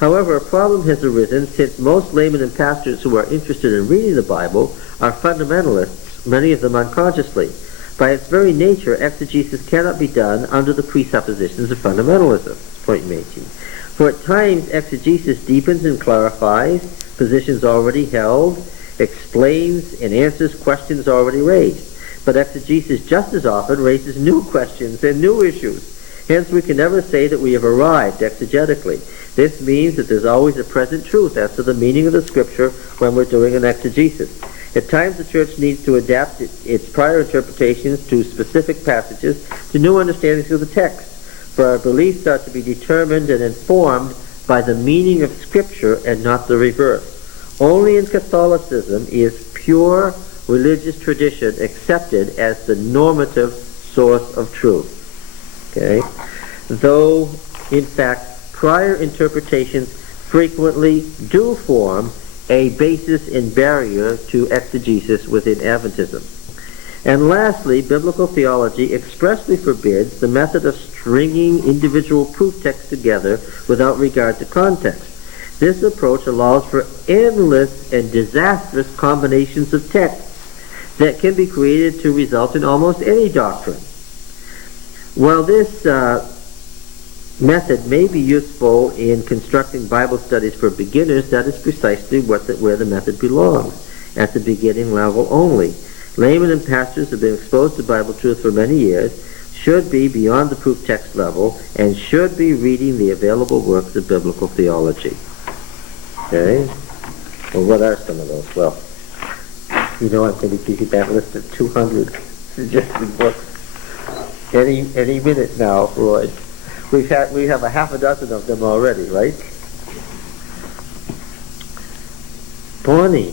However, a problem has arisen since most laymen and pastors who are interested in reading the Bible are fundamentalists, many of them unconsciously. By its very nature, exegesis cannot be done under the presuppositions of fundamentalism. Point making. For at times, exegesis deepens and clarifies positions already held, explains and answers questions already raised. But exegesis just as often raises new questions and new issues. Hence, we can never say that we have arrived exegetically. This means that there's always a present truth as to the meaning of the Scripture when we're doing an exegesis. At times, the Church needs to adapt its prior interpretations to specific passages to new understandings of the text. For our beliefs are to be determined and informed by the meaning of Scripture and not the reverse. Only in Catholicism is pure religious tradition accepted as the normative source of truth. Okay? Though, in fact, prior interpretations frequently do form a basis and barrier to exegesis within Adventism. And lastly, biblical theology expressly forbids the method of stringing individual proof texts together without regard to context. This approach allows for endless and disastrous combinations of texts that can be created to result in almost any doctrine. While this method may be useful in constructing Bible studies for beginners, that is precisely where the method belongs, at the beginning level only. Laymen and pastors have been exposed to Bible truth for many years, should be beyond the proof text level, and should be reading the available works of biblical theology. Okay? Well, what are some of those? Well, you know I'm going to give you that list of 200 suggested books any minute now, Roy. We have a half a dozen of them already, right? Bonnie,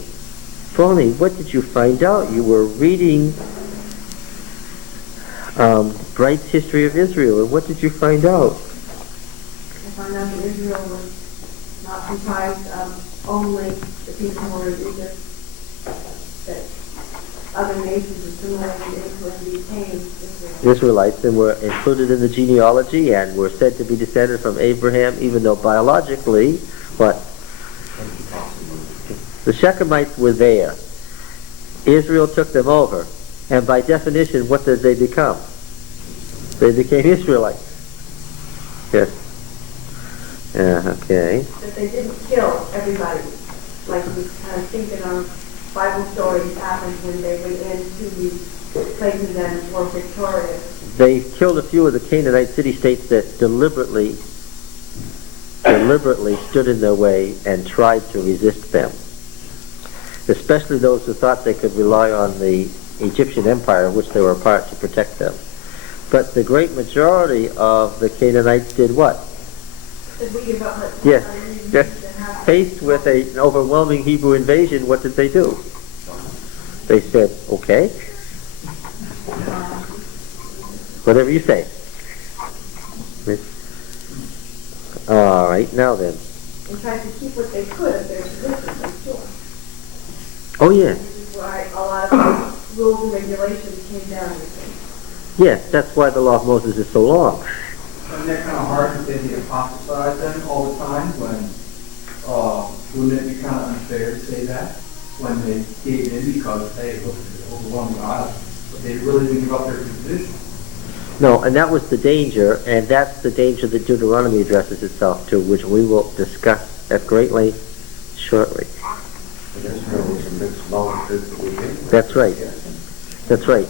what did you find out? You were reading Bright's History of Israel, and what did you find out? I found out that Israel was not comprised of only the people who were in Egypt, that other nations assimilated into and became Israel. Israelites, and were included in the genealogy and were said to be descended from Abraham, even though biologically, what? The Shechemites were there. Israel took them over. And by definition, what did they become? They became Israelites. Yes. Okay. But they didn't kill everybody, like we kind of think in our Bible stories happened when they went into these places and were victorious. They killed a few of the Canaanite city-states that deliberately stood in their way and tried to resist them. Especially those who thought they could rely on the Egyptian empire, of which they were a part, to protect them. But the great majority of the Canaanites did what? Did we give up? Yes. Yes. Faced with an overwhelming Hebrew invasion, what did they do? They said, okay. Whatever you say. All right, now then. And tried to keep what they could of their traditions, I'm sure. Oh, yeah. This is why a lot of the rules and regulations came down, you think. Yes, that's why the law of Moses is so long. And that kind of hard to say the apostatize then all the time when, wouldn't it be kind of unfair to say that? When they gave in because, hey, look, they're overwhelming odds, but they really didn't give up their position. No, and that was the danger, and that's the danger that Deuteronomy addresses itself to, which we will discuss at great length shortly. That's right. That's right.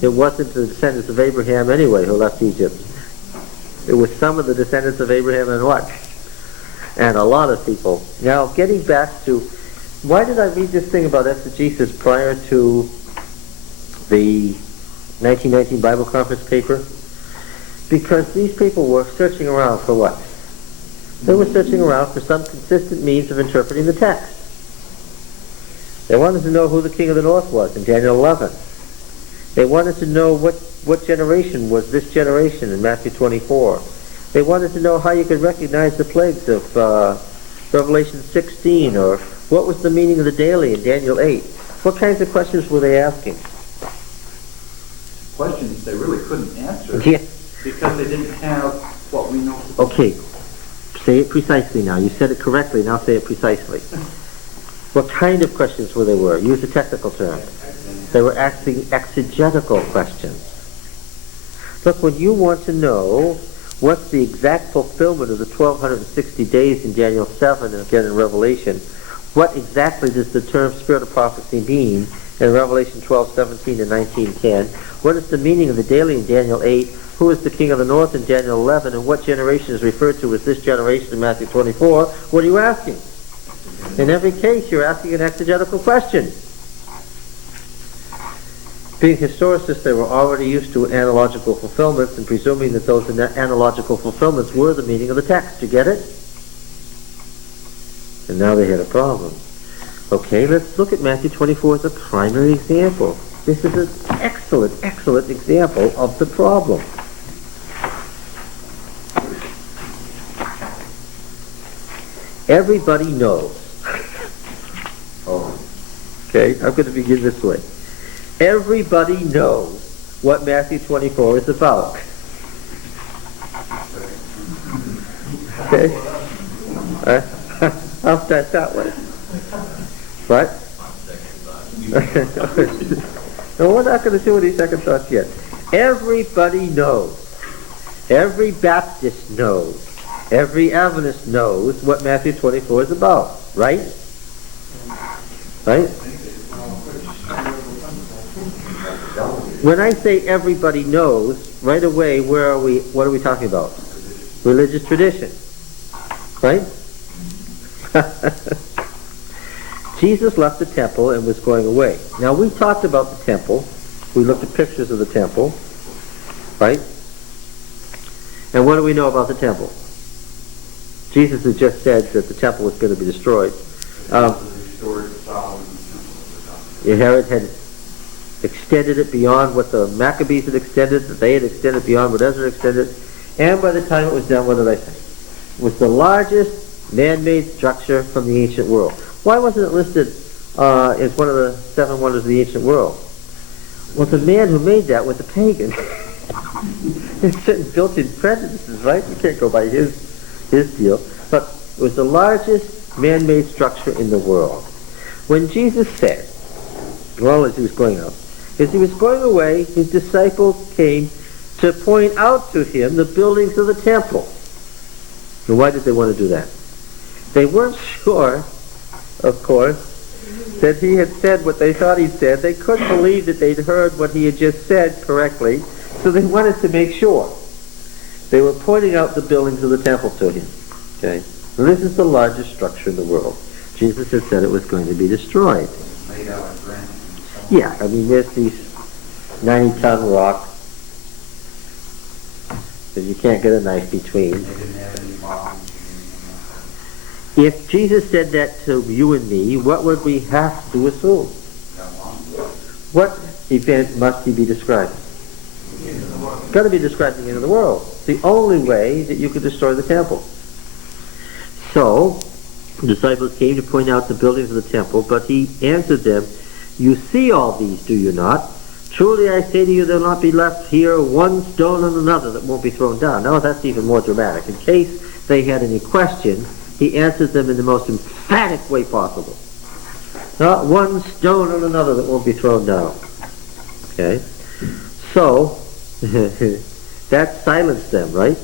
It wasn't the descendants of Abraham anyway who left Egypt. It was some of the descendants of Abraham and what? And a lot of people. Now, getting back to, why did I read this thing about exegesis prior to the 1919 Bible Conference paper? Because these people were searching around for what? They were searching around for some consistent means of interpreting the text. They wanted to know who the king of the north was in Daniel 11. They wanted to know what generation was this generation in Matthew 24. They wanted to know how you could recognize the plagues of Revelation 16, or what was the meaning of the daily in Daniel 8. What kinds of questions were they asking? Questions they really couldn't answer Yeah. because they didn't have what we know. Okay, say it precisely now. You said it correctly, now say it precisely. What kind of questions were they? Use a technical term. They were asking exegetical questions. Look, when you want to know what's the exact fulfillment of the 1260 days in Daniel 7 and again in Revelation, what exactly does the term spirit of prophecy mean in Revelation 12:17 and 19:10? What is the meaning of the daily in Daniel 8? Who is the king of the north in Daniel 11? And what generation is referred to as this generation in Matthew 24? What are you asking? In every case, you're asking an exegetical question. Being historicists, they were already used to analogical fulfillments and presuming that those analogical fulfillments were the meaning of the text. You get it? And now they had a problem. Okay, let's look at Matthew 24 as a primary example. This is an excellent, excellent example of the problem. Everybody knows. Okay, I'm going to begin this way. Everybody knows what Matthew 24 is about. Okay? I'll start that way. What? No, we're not going to do any second thoughts yet. Everybody knows. Every Baptist knows. Every Adventist knows what Matthew 24 is about. Right? Right? When I say everybody knows, right away, what are we talking about? Religious tradition. Right? Jesus left the temple and was going away. Now, we talked about the temple. We looked at pictures of the temple. Right? And what do we know about the temple? Jesus had just said that the temple was going to be destroyed. Herod had extended it beyond what the Maccabees had extended, that they had extended beyond what Ezra extended, and by the time it was done, what did I say? It was the largest man-made structure from the ancient world. Why wasn't it listed as one of the 7 wonders of the ancient world? Well, the man who made that was a pagan. There's certain built-in prejudices, right? You can't go by his deal. But it was the largest man-made structure in the world. When Jesus said, well, as he was going up, as he was going away, his disciples came to point out to him the buildings of the temple. And why did they want to do that? They weren't sure, of course, that he had said what they thought he'd said. They couldn't believe that they'd heard what he had just said correctly, so they wanted to make sure. They were pointing out the buildings of the temple to him. Okay? And this is the largest structure in the world. Jesus had said it was going to be destroyed. Made out of granite. Yeah, I mean, there's these 90-ton rocks because you can't get a knife between. They didn't have any bombs or anything like that. If Jesus said that to you and me, what would we have to assume? Got bombs. What event must he be describing? Got to be describing the end of the world. It's the only way that you could destroy the temple. So, the disciples came to point out the buildings of the temple, but he answered them, "You see all these, do you not? Truly I say to you, there will not be left here one stone on another that won't be thrown down." Now that's even more dramatic. In case they had any question, he answered them in the most emphatic way possible. Not one stone on another that won't be thrown down. Okay? So, that silenced them, right?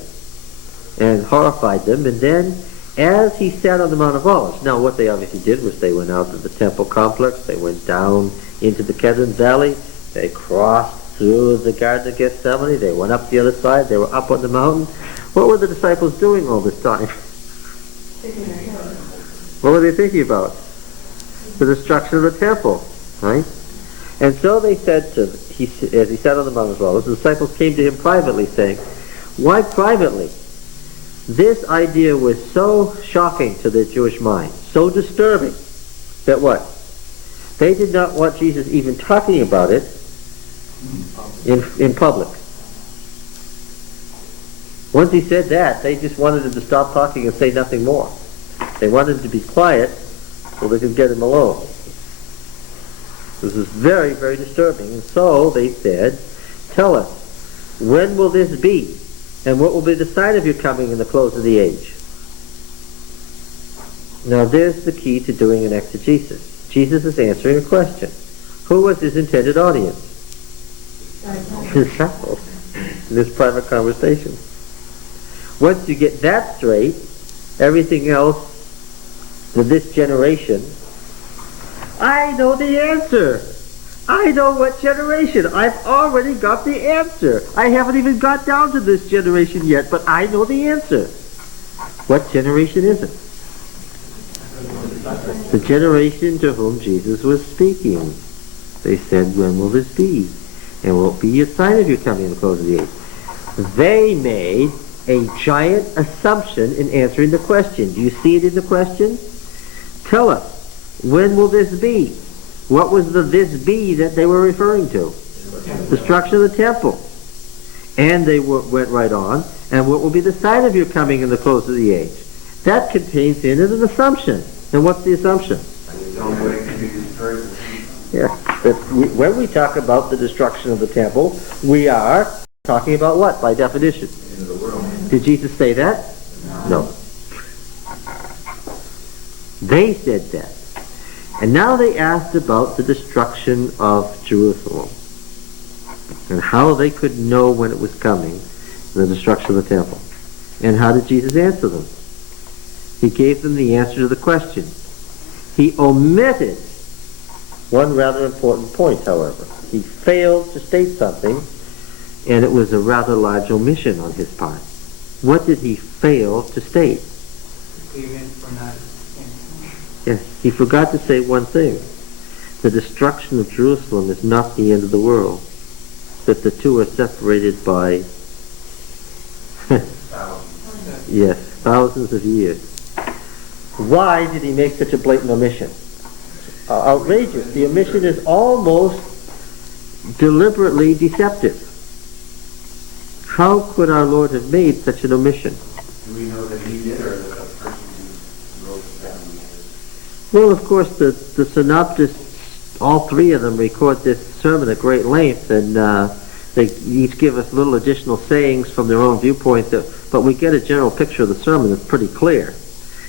And horrified them. And then, as he sat on the Mount of Olives, now what they obviously did was they went out to the temple complex, they went down into the Kedron Valley, they crossed through the Garden of Gethsemane, they went up the other side, they were up on the mountain. What were the disciples doing all this time? What were they thinking about? The destruction of the temple, right? And so they said to, as he sat on the Mount of Olives, the disciples came to him privately, saying, "Why privately? This idea was so shocking to their Jewish mind, so disturbing, that what? They did not want Jesus even talking about it in public. Once he said that, they just wanted him to stop talking and say nothing more. They wanted him to be quiet so they could get him alone. This is very, very disturbing. And so they said, "Tell us, when will this be? And what will be the sign of your coming in the close of the age?" Now there's the key to doing an exegesis. Jesus is answering a question. Who was his intended audience? His disciples. In this private conversation. Once you get that straight, everything else with this generation, I know the answer. I know what generation. I've already got the answer. I haven't even got down to this generation yet, but I know the answer. What generation is it? The generation to whom Jesus was speaking. They said, "When will this be? And will it be a sign of your coming in the close of the age?" They made a giant assumption in answering the question. Do you see it in the question? Tell us, when will this be? What was the "this be" that they were referring to? Destruction of the temple. And they went right on, and what will be the sign of your coming in the close of the age? That contains in it an assumption. And what's the assumption? Yeah, that when we talk about the destruction of the temple, we are talking about what, by definition? Did Jesus say that? No. They said that. And now they asked about the destruction of Jerusalem and how they could know when it was coming, the destruction of the temple. And how did Jesus answer them? He gave them the answer to the question. He omitted one rather important point, however. He failed to state something, and it was a rather large omission on his part. What did he fail to state? Yes, he forgot to say one thing. The destruction of Jerusalem is not the end of the world. That the two are separated by yes, thousands of years. Why did he make such a blatant omission? Outrageous. The omission is almost deliberately deceptive. How could our Lord have made such an omission? Do we know that he did, or that the person who wrote it down did? Well, of course, the synoptists, all three of them, record this sermon at great length, and they each give us little additional sayings from their own viewpoint, but we get a general picture of the sermon that's pretty clear.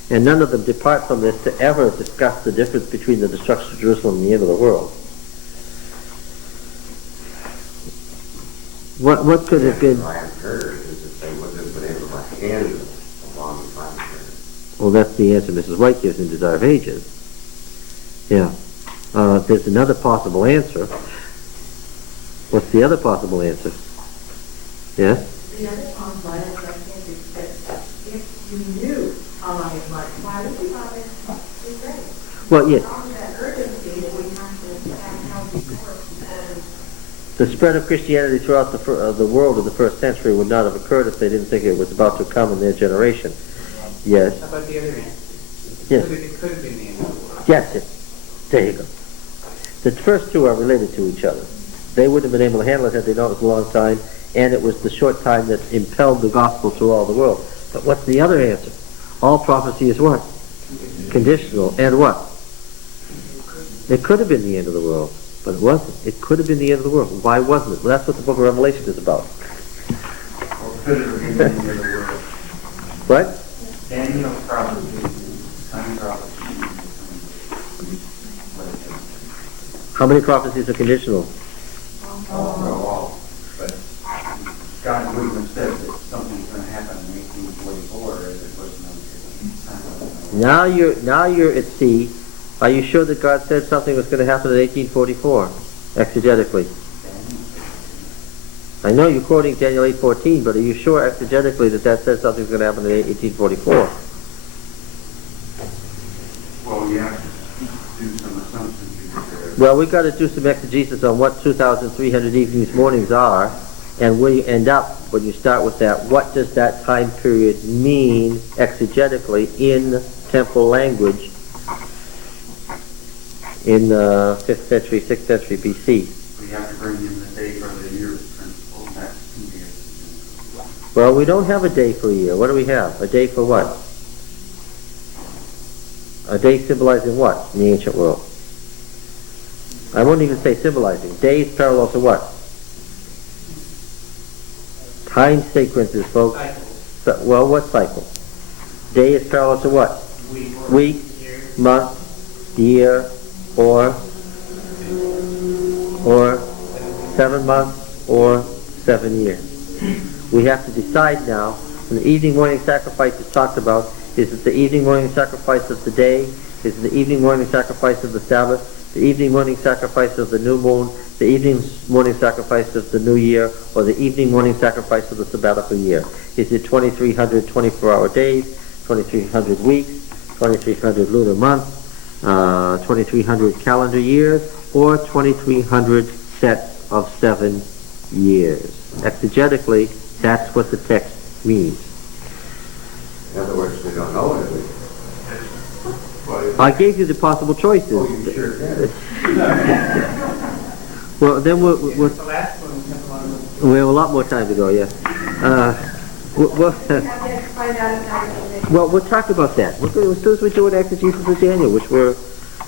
And none of them depart from this to ever discuss the difference between the destruction of Jerusalem and the end of the world. What could have been? I have heard is that they would have been able to handle it a long time ago. Well, that's the answer Mrs. White gives in Desire of Ages. Yeah. There's another possible answer. What's the other possible answer? Yes? The other possible answer, I think, is that if you knew how long it was, why would you bother to say? Well, yes. All that urgency that we have to have healthy course before we The spread of Christianity throughout the world in the first century would not have occurred if they didn't think it was about to come in their generation. Yes. How about the other answer? Yes. It could have been the end of the world. Yes, yes. There you go. The first two are related to each other. They wouldn't have been able to handle it had they known it was a long time, and it was the short time that impelled the gospel through all the world. But what's the other answer? All prophecy is what? Conditional. And what? It could have been the end of the world, but it wasn't. It could have been the end of the world. Why wasn't it? Well, that's what the book of Revelation is about. Or could it have been the end of the world? What? Daniel's prophecy, time prophecy. How many prophecies are conditional? All. But God wouldn't have said that something's going to happen in 1844 if it wasn't on Now you're at sea. Are you sure that God said something was going to happen in 1844, exegetically? I know you're quoting Daniel 8:14, but are you sure exegetically that says something's going to happen in 1844? Well, you have to do some assumptions. Well, we've got to do some exegesis on what 2,300 evenings, mornings are, and where you end up when you start with that. What does that time period mean exegetically in temple language in 5th century, 6th century BC? We have to bring in the day for the year principle. That's 2 years. Well, we don't have a day for a year. What do we have? A day for what? A day symbolizing what in the ancient world? I won't even say symbolizing. Day is parallel to what? Time sequences, folks. Cycles. Well, what cycle? Day is parallel to what? Week, month, year, or 7 months, or 7 years. We have to decide now. When the evening morning sacrifice is talked about, is it the evening morning sacrifice of the day? Is it the evening morning sacrifice of the Sabbath? The evening morning sacrifice of the new moon? The evening morning sacrifice of the new year? Or the evening morning sacrifice of the sabbatical year? Is it 2,300 24-hour days, 2,300 weeks, 2,300 lunar months, 2,300 calendar years, or 2,300 sets of 7 years? Exegetically, that's what the text means. In other words, we don't know it. I gave you the possible choices. Oh, you sure did. Well, then The last one, we have a lot more time to go, yes. Well, Find out if well, we'll talk about that. As soon as we do an exegesis of Daniel, which we're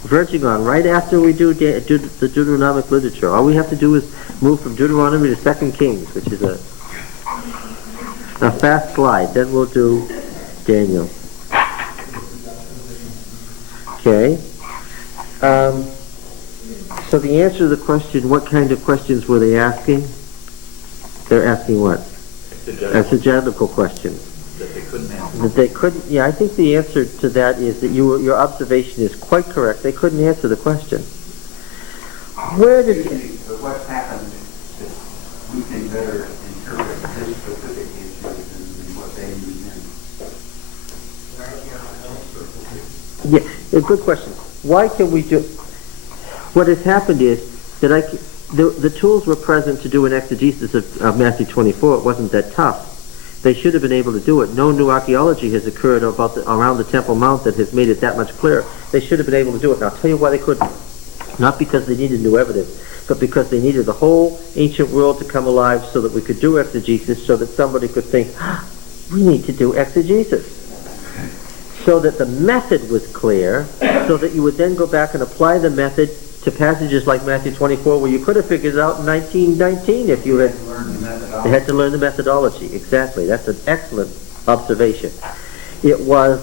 verging on, right after we do the Deuteronomic literature, all we have to do is move from Deuteronomy to 2 Kings, which is a fast slide. Then we'll do Daniel. Okay. So the answer to the question, what kind of questions were they asking? They're asking what? Exegetical questions. That they couldn't answer. That they couldn't. Yeah, I think the answer to that is that your observation is quite correct. They couldn't answer the question. Where did? But what's happened is we can better interpret this specific issue than what they meant. Yeah, a good question. Why can we do? What has happened is that the tools were present to do an exegesis of Matthew 24. It wasn't that tough. They should have been able to do it. No new archaeology has occurred around the Temple Mount that has made it that much clearer. They should have been able to do it. And I'll tell you why they couldn't. Not because they needed new evidence, but because they needed the whole ancient world to come alive so that we could do exegesis, so that somebody could think, we need to do exegesis. So that the method was clear, so that you would then go back and apply the method to passages like Matthew 24, where you could have figured it out in 1919 if you had had to learn the methodology. Exactly. That's an excellent observation. It was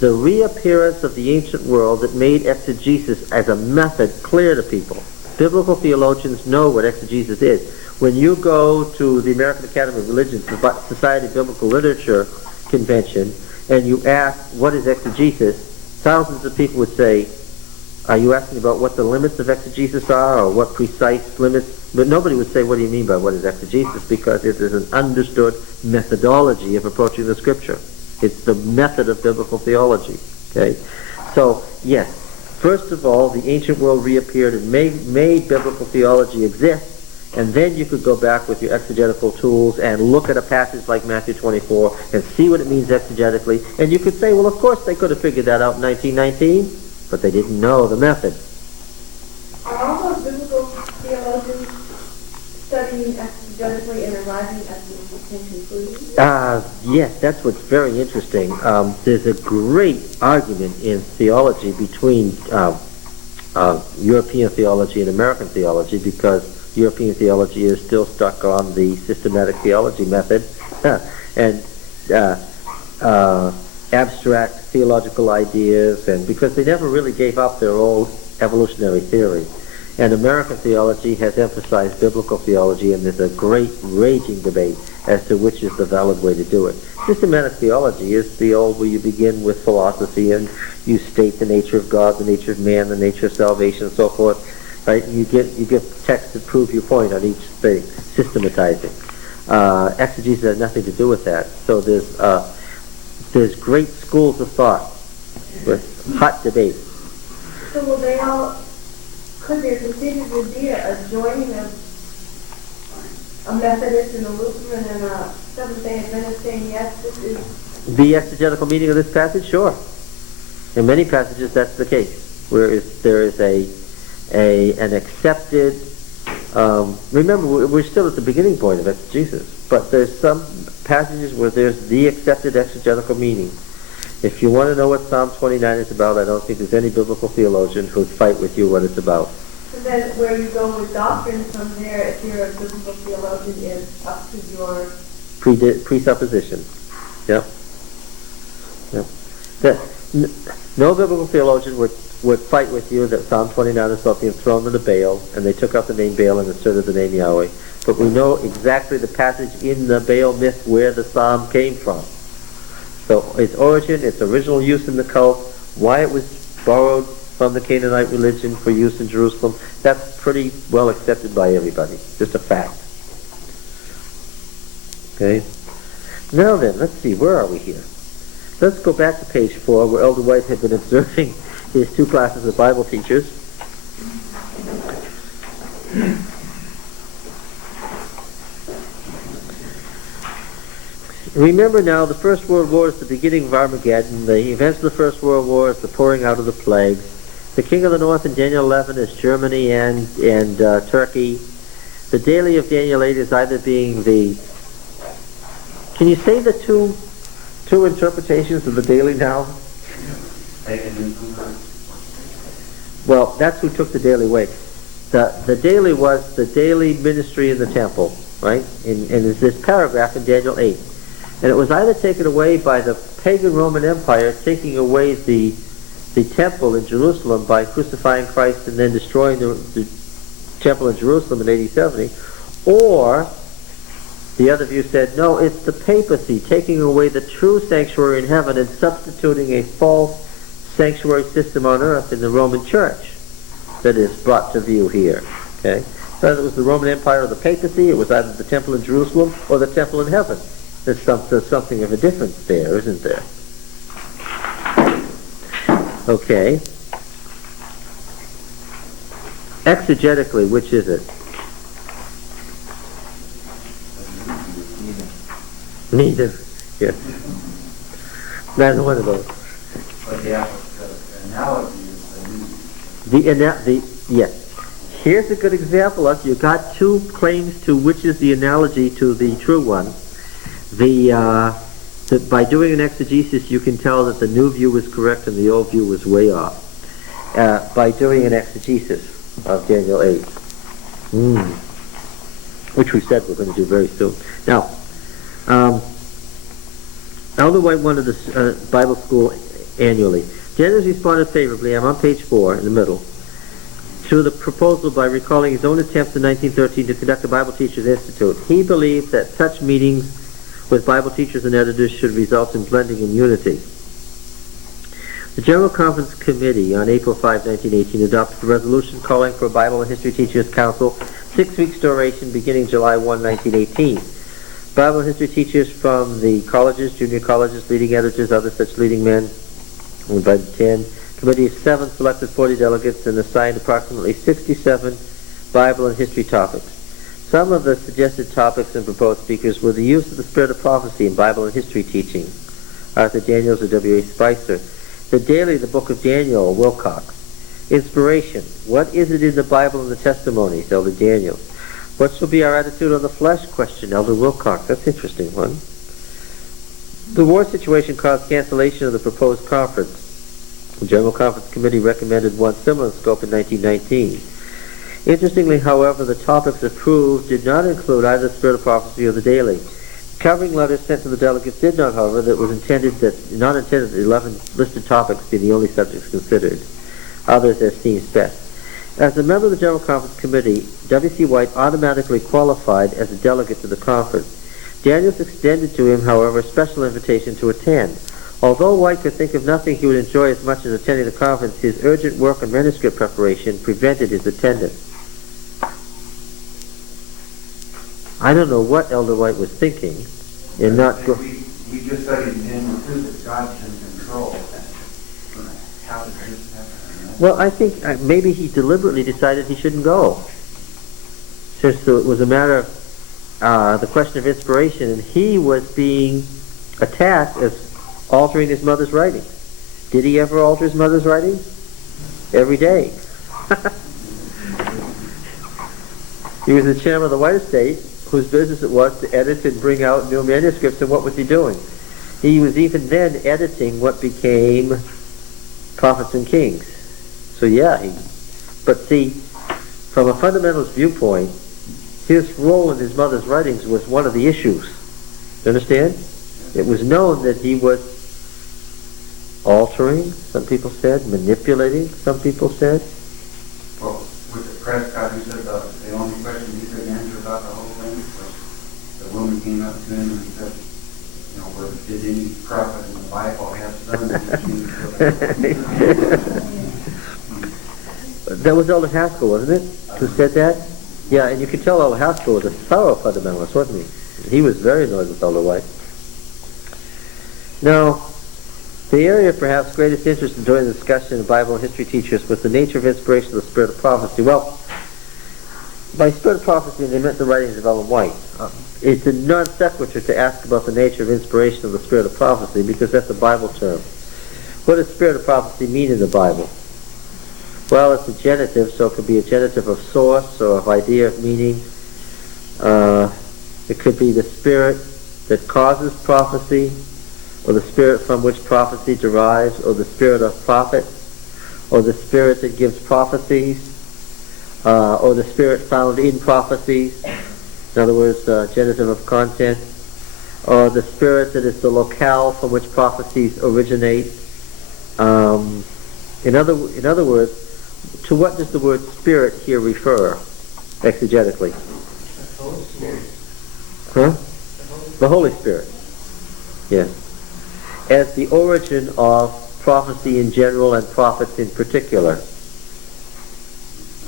the reappearance of the ancient world that made exegesis as a method clear to people. Biblical theologians know what exegesis is. When you go to the American Academy of Religions, the Society of Biblical Literature convention, and you ask, what is exegesis? Thousands of people would say, are you asking about what the limits of exegesis are, or what precise limits? But nobody would say, what do you mean by what is exegesis? Because it is an understood methodology of approaching the Scripture. It's the method of biblical theology. Okay? So, yes, first of all, the ancient world reappeared and made biblical theology exist, And then you could go back with your exegetical tools and look at a passage like Matthew 24 and see what it means exegetically. And you could say, well, of course they could have figured that out in 1919, but they didn't know the method. Are all those biblical theologians studying exegetically and arriving at the same conclusion? Yes, that's what's very interesting. There's a great argument in theology between European theology and American theology, because European theology is still stuck on the systematic theology method and abstract theological ideas, and because they never really gave up their old evolutionary theory. And American theology has emphasized biblical theology, and there's a great raging debate as to which is the valid way to do it. Systematic theology is the old where you begin with philosophy and you state the nature of God, the nature of man, the nature of salvation, and so forth. Right? You give texts that prove your point on each thing, systematizing. Exegesis has nothing to do with that. So there's great schools of thought with hot debate. So will they all, could there continue to be a joining of a Methodist and a Lutheran and a Seventh-day Adventist saying, yes, this is... The exegetical meaning of this passage? Sure. In many passages that's the case, where there is an accepted, remember we're still at the beginning point of exegesis, but there's some passages where there's the accepted exegetical meaning. If you want to know what Psalm 29 is about, I don't think there's any biblical theologian who would fight with you what it's about. So then where you go with doctrine from there, if you're a biblical theologian, is up to your... Presupposition. Yep. No biblical theologian would fight with you that Psalm 29 is about the enthronement of Baal, and they took out the name Baal and inserted the name Yahweh. But we know exactly the passage in the Baal myth where the psalm came from. So its origin, its original use in the cult, why it was borrowed from the Canaanite religion for use in Jerusalem, that's pretty well accepted by everybody. Just a fact. Okay? Now then, let's see, where are we here? Let's go back to page 4, where Elder White had been observing his two classes of Bible teachers. Remember now, the First World War is the beginning of Armageddon. The events of the First World War is the pouring out of the plagues. The King of the North in Daniel 11 is Germany and Turkey. The daily of Daniel 8 is either being the... Can you say the two interpretations of the daily now? Well, that's who took the daily way. The daily was the daily ministry in the temple, right? And there's this paragraph in Daniel 8. And it was either taken away by the pagan Roman Empire, taking away the temple in Jerusalem by crucifying Christ and then destroying the temple in Jerusalem in AD 70, or the other view said, no, it's the papacy taking away the true sanctuary in heaven and substituting a false sanctuary system on earth in the Roman Church that is brought to view here. Okay? So it was the Roman Empire or the papacy, it was either the temple in Jerusalem or the temple in heaven. There's something of a difference there, isn't there? Okay. Exegetically, which is it? Neither. Yes. Neither one of those. But the analogy is Yes. Here's a good example of, you got two claims to which is the analogy to the true one. By doing an exegesis, you can tell that the new view was correct and the old view was way off. By doing an exegesis of Daniel 8, which we said we're going to do very soon. Now, Elder White wanted this Bible school annually. Daniels responded favorably, I'm on page 4 in the middle, to the proposal by recalling his own attempts in 1913 to conduct a Bible Teachers Institute. He believed that such meetings with Bible teachers and editors should result in blending and unity. The General Conference Committee on April 5, 1918 adopted a resolution calling for a Bible and History Teachers Council, 6 weeks duration, beginning July 1, 1918. Bible and History teachers from the colleges, junior colleges, leading editors, other such leading men, invited 10. Committee of 7 selected 40 delegates and assigned approximately 67 Bible and history topics. Some of the suggested topics and proposed speakers were the use of the spirit of prophecy in Bible and history teaching, Arthur Daniels or W.A. Spicer. The Daily, the Book of Daniel, Wilcox. Inspiration. What is it in the Bible and the testimonies, Elder Daniels? What shall be our attitude on the flesh? Question, Elder Wilcox. That's an interesting one. The war situation caused cancellation of the proposed conference. The General Conference Committee recommended one similar in scope in 1919. Interestingly, however, the topics approved did not include either the spirit of prophecy or the daily. Covering letters sent to the delegates did not, however, that not intended that the 11 listed topics be the only subjects considered. Others as seems best. As a member of the General Conference Committee, W.C. White automatically qualified as a delegate to the conference. Daniels extended to him, however, a special invitation to attend. Although White could think of nothing he would enjoy as much as attending the conference, his urgent work on manuscript preparation prevented his attendance. I don't know what Elder White was thinking in not go. We just studied in Daniel 2 that God's in control. How did this happen? Well, I think maybe he deliberately decided he shouldn't go. Since it was a matter of the question of inspiration, and he was being attacked as altering his mother's writings. Did he ever alter his mother's writings? Every day. He was the chairman of the White Estate, whose business it was to edit and bring out new manuscripts, and what was he doing? He was even then editing what became Prophets and Kings. So yeah, but see, from a fundamentalist viewpoint, his role in his mother's writings was one of the issues. You understand? It was known that he was altering, some people said, manipulating, some people said. Well, with the Prescott, who said the only question he could answer about the whole thing was the woman came up to him and said, you know, where did any prophet in the Bible have sons? That was Elder Haskell, wasn't it, who said that? Yeah, and you could tell Elder Haskell was a thorough fundamentalist, wasn't he? He was very annoyed with Elder White. Now, the area of perhaps greatest interest during the discussion of Bible and history teachers was the nature of inspiration of the spirit of prophecy. Well, by spirit of prophecy, they meant the writings of Ellen White. It's a non sequitur to ask about the nature of inspiration of the spirit of prophecy, because that's a Bible term. What does spirit of prophecy mean in the Bible? Well, it's a genitive, so it could be a genitive of source or of idea of meaning. It could be the spirit that causes prophecy, or the spirit from which prophecy derives, or the spirit of prophet, or the spirit that gives prophecies, or the spirit found in prophecies, in other words, genitive of content, or the spirit that is the locale from which prophecies originate. In other words, to what does the word spirit here refer, exegetically? The Holy Spirit. Huh? The Holy Spirit. Yes. As the origin of prophecy in general and prophets in particular.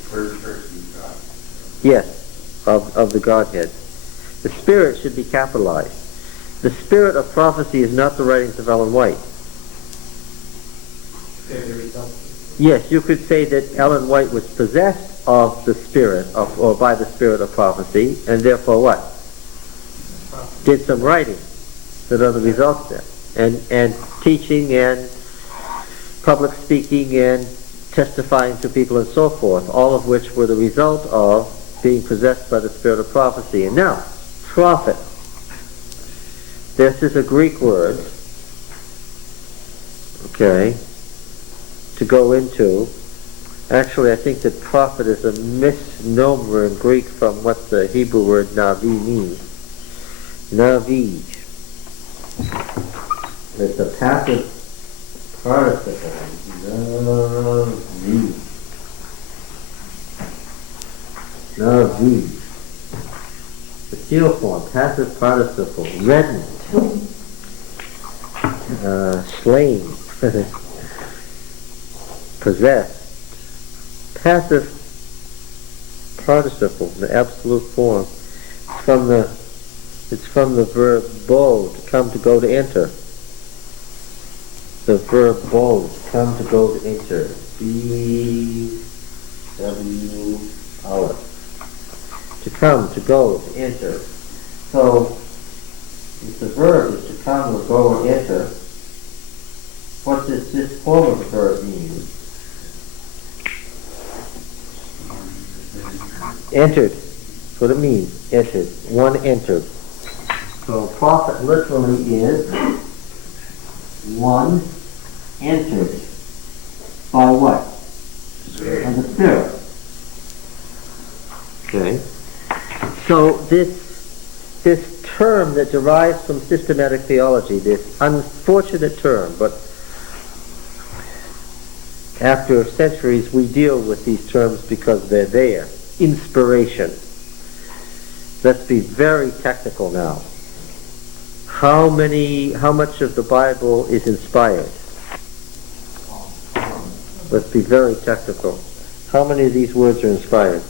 First person God. Yes, of the Godhead. The Spirit should be capitalized. The spirit of prophecy is not the writings of Ellen White. They're the result. Yes, you could say that Ellen White was possessed of the spirit of, or by the spirit of prophecy, and therefore what? Did some writing that are the results there. And teaching and public speaking and testifying to people and so forth, all of which were the result of being possessed by the spirit of prophecy. And now, prophet. This is a Greek word, okay, to go into. Actually, I think that prophet is a misnomer in Greek from what the Hebrew word navi means. Navi. It's a passive participle. Navi. Navi. The seal form, passive participle. Reddened. Slain. Possessed. Passive participle, the absolute form. It's from the verb bo, to come, to go, to enter. The verb bo, to come, to go, to enter. B-W-Aleph. To come, to go, to enter. So, if the verb is to come or go or enter, what does this form of the verb mean? Entered. That's what it means. Entered. One entered. So prophet literally is one entered. By what? By the Spirit. Okay. So this term that derives from systematic theology, this unfortunate term, but after centuries we deal with these terms because they're there. Inspiration. Let's be very technical now. How much of the Bible is inspired? Let's be very technical. How many of these words are inspired?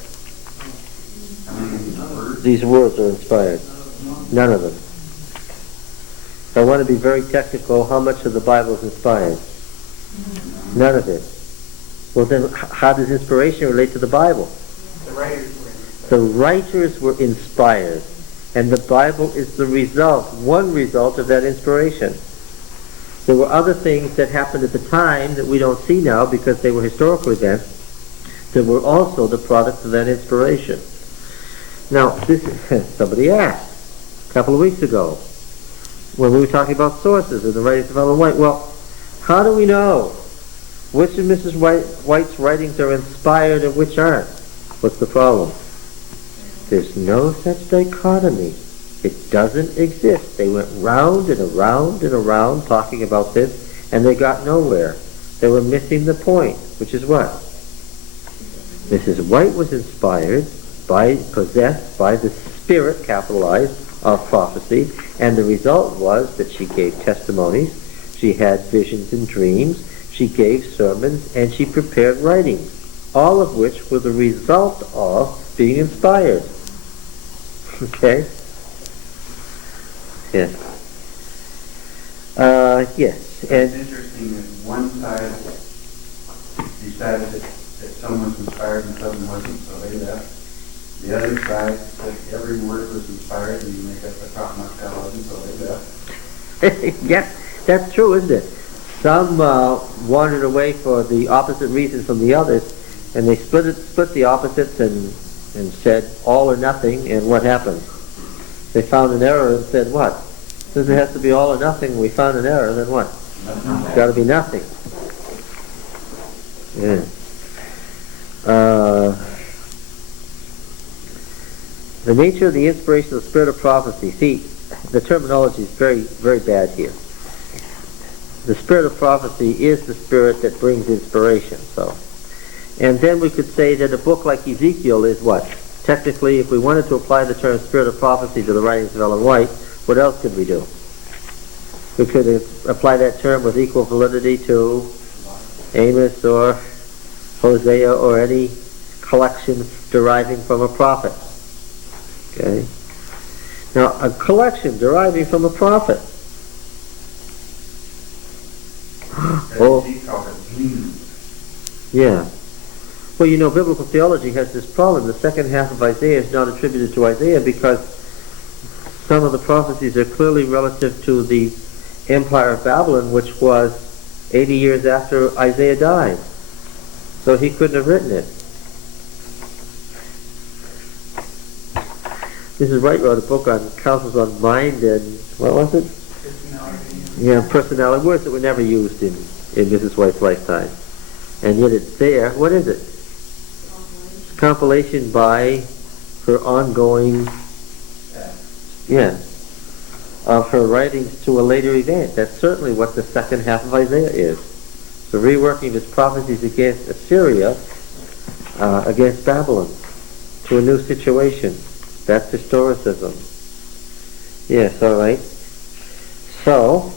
These words are inspired. None of them. I want to be very technical. How much of the Bible is inspired? None of it. Well then, how does inspiration relate to the Bible? The writers were inspired. And the Bible is the result, one result of that inspiration. There were other things that happened at the time that we don't see now because they were historical events that were also the product of that inspiration. Now, this somebody asked a couple of weeks ago when we were talking about sources in the writings of Ellen White. Well, how do we know which of Mrs. White's writings are inspired and which aren't? What's the problem? There's no such dichotomy. It doesn't exist. They went round and around and around talking about this, and they got nowhere. They were missing the point, which is what? Mrs. White was inspired, possessed by the Spirit, capitalized, of prophecy, and the result was that she gave testimonies, she had visions and dreams, she gave sermons, and she prepared writings, all of which were the result of being inspired. Okay? Yes. Yes. It's interesting that one side decided that someone's inspired and someone wasn't, so they left. The other side said every word was inspired and you make up the top mark wasn't, so they left. Yes, that's true, isn't it? Some wandered away for the opposite reasons from the others, and they split the opposites and said all or nothing, and what happened? They found an error and said what? Since it has to be all or nothing, we found an error, then what? It's got to be nothing. Yeah. The nature of the inspiration of the spirit of prophecy. See, the terminology is very, very bad here. The spirit of prophecy is the spirit that brings inspiration. So, and then we could say that a book like Ezekiel is what? Technically, if we wanted to apply the term spirit of prophecy to the writings of Ellen White, what else could we do? We could apply that term with equal validity to Amos or Hosea or any collection deriving from a prophet. Okay? Now, a collection deriving from a prophet. Oh, yeah. Well, you know, biblical theology has this problem. The second half of Isaiah is not attributed to Isaiah because some of the prophecies are clearly relative to the Empire of Babylon, which was 80 years after Isaiah died. So he couldn't have written it. Mrs. Wright wrote a book on counsels on mind and, what was it? Personality. Yeah, personality. Words that were never used in Mrs. White's lifetime. And yet it's there. What is it? It's a compilation by her ongoing, of her writings to a later event. That's certainly what the second half of Isaiah is. The reworking of his prophecies against Assyria, against Babylon, to a new situation. That's historicism. Yes, all right. So,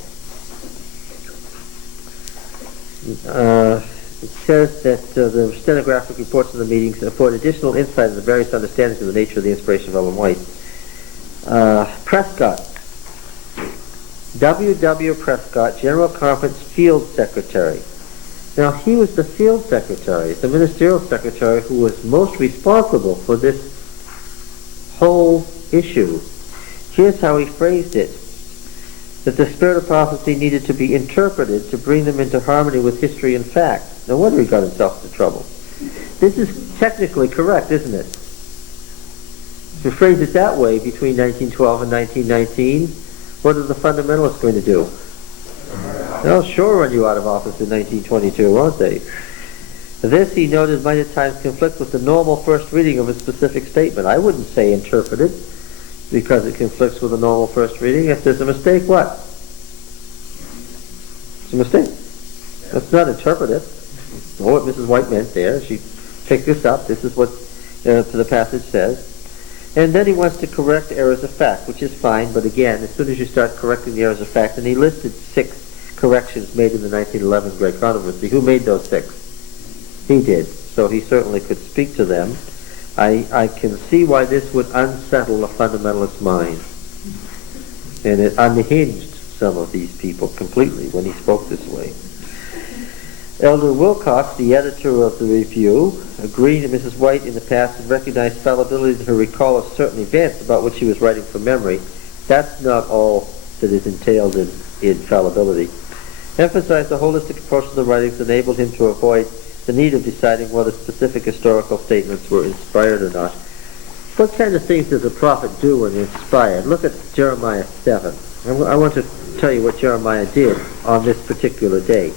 it says that the stenographic reports of the meetings afford additional insight into the various understandings of the nature of the inspiration of Ellen White. Prescott. W. Prescott, General Conference Field Secretary. Now, he was the field secretary, the ministerial secretary who was most responsible for this whole issue. Here's how he phrased it: that the spirit of prophecy needed to be interpreted to bring them into harmony with history and fact. No wonder he got himself into trouble. This is technically correct, isn't it? If you phrase it that way, between 1912 and 1919, what are the fundamentalists going to do? They'll sure run you out of office in 1922, won't they? This, he noted, might at times conflict with the normal first reading of a specific statement. I wouldn't say interpreted, because it conflicts with the normal first reading. If there's a mistake, what? It's a mistake. Let's not interpret it. Know what Mrs. White meant there. She picked this up. This is what the passage says. And then he wants to correct errors of fact, which is fine, but again, as soon as you start correcting the errors of fact, and he listed 6 corrections made in the 1911 Great Controversy. Who made those 6? He did. So he certainly could speak to them. I can see why this would unsettle a fundamentalist mind. And it unhinged some of these people completely when he spoke this way. Elder Wilcox, the editor of the review, agreed that Mrs. White in the past had recognized fallibility in her recall of certain events about which she was writing from memory. That's not all that is entailed in fallibility. Emphasized the holistic approach to the writings enabled him to avoid the need of deciding whether specific historical statements were inspired or not. What kind of things does a prophet do when inspired? Look at Jeremiah 7. I want to tell you what Jeremiah did on this particular day.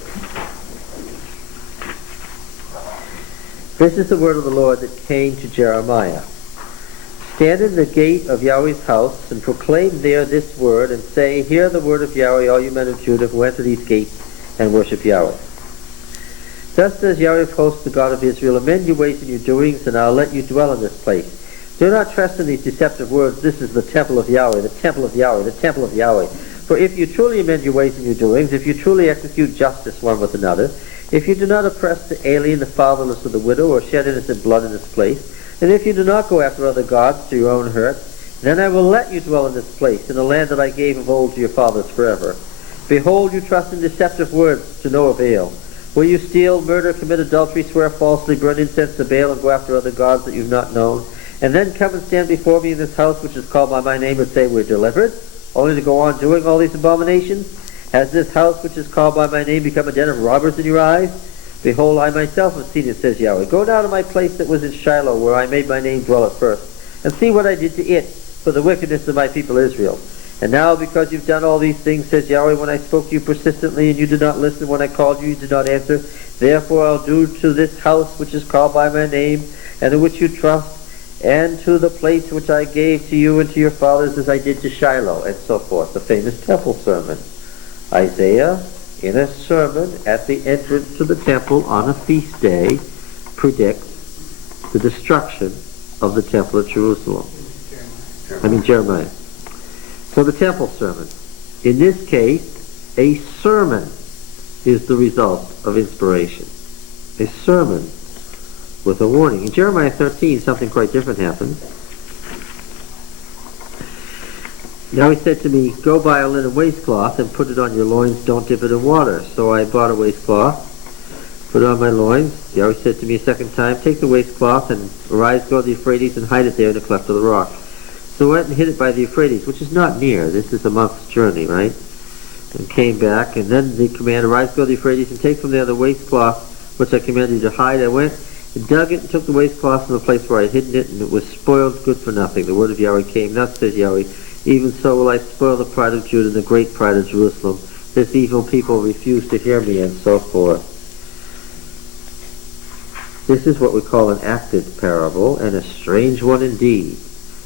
This is the word of the Lord that came to Jeremiah. Stand in the gate of Yahweh's house and proclaim there this word and say, hear the word of Yahweh, all you men of Judah who enter these gates and worship Yahweh. Thus says Yahweh of hosts, the God of Israel, amend your ways and your doings, and I'll let you dwell in this place. Do not trust in these deceptive words, this is the temple of Yahweh, the temple of Yahweh, the temple of Yahweh. For if you truly amend your ways and your doings, if you truly execute justice one with another, if you do not oppress the alien, the fatherless, or the widow, or shed innocent blood in this place, and if you do not go after other gods to your own hurt, then I will let you dwell in this place, in the land that I gave of old to your fathers forever. Behold, you trust in deceptive words to no avail. Will you steal, murder, commit adultery, swear falsely, burn incense to Baal, and go after other gods that you've not known, and then come and stand before me in this house which is called by my name and say, we're delivered, only to go on doing all these abominations? Has this house which is called by my name become a den of robbers in your eyes? Behold, I myself have seen it, says Yahweh. Go down to my place that was in Shiloh, where I made my name dwell at first, and see what I did to it for the wickedness of my people Israel. And now, because you've done all these things, says Yahweh, when I spoke to you persistently, and you did not listen, when I called you, you did not answer, therefore I'll do to this house which is called by my name, and in which you trust, and to the place which I gave to you and to your fathers as I did to Shiloh, and so forth. The famous temple sermon. Isaiah, in a sermon at the entrance to the temple on a feast day, predicts the destruction of the temple at Jerusalem. Jeremiah. So the temple sermon. In this case, a sermon is the result of inspiration. A sermon with a warning. In Jeremiah 13, something quite different happened. Now he said to me, go buy a linen waistcloth and put it on your loins, don't dip it in water. So I bought a waistcloth, put it on my loins. Yahweh said to me a second time, take the waistcloth and arise, go to the Euphrates and hide it there in the cleft of the rock. So I went and hid it by the Euphrates, which is not near. This is a month's journey, right? And came back, and then the command, arise, go to the Euphrates and take from there the waistcloth which I commanded you to hide. I went and dug it and took the waistcloth from the place where I had hidden it, and it was spoiled, good for nothing. The word of Yahweh came, thus says Yahweh, even so will I spoil the pride of Judah and the great pride of Jerusalem. This evil people refuse to hear me, and so forth. This is what we call an acted parable, and a strange one indeed.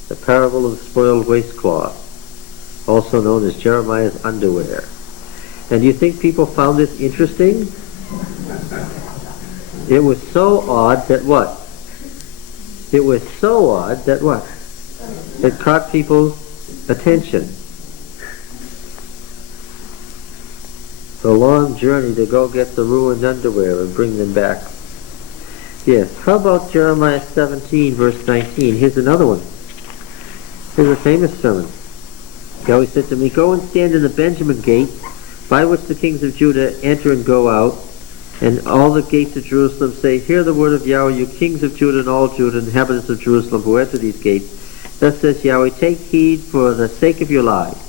The parable of the spoiled waistcloth, also known as Jeremiah's underwear. And you think people found this interesting? It was so odd that what? It was so odd that what? It caught people's attention. The long journey to go get the ruined underwear and bring them back. Yes, how about Jeremiah 17 verse 19? Here's another one. Here's a famous sermon. Yahweh said to me, go and stand in the Benjamin gate, by which the kings of Judah enter and go out, and all the gates of Jerusalem say, hear the word of Yahweh, you kings of Judah and all Judah, inhabitants of Jerusalem who enter these gates. Thus says Yahweh, take heed for the sake of your lives.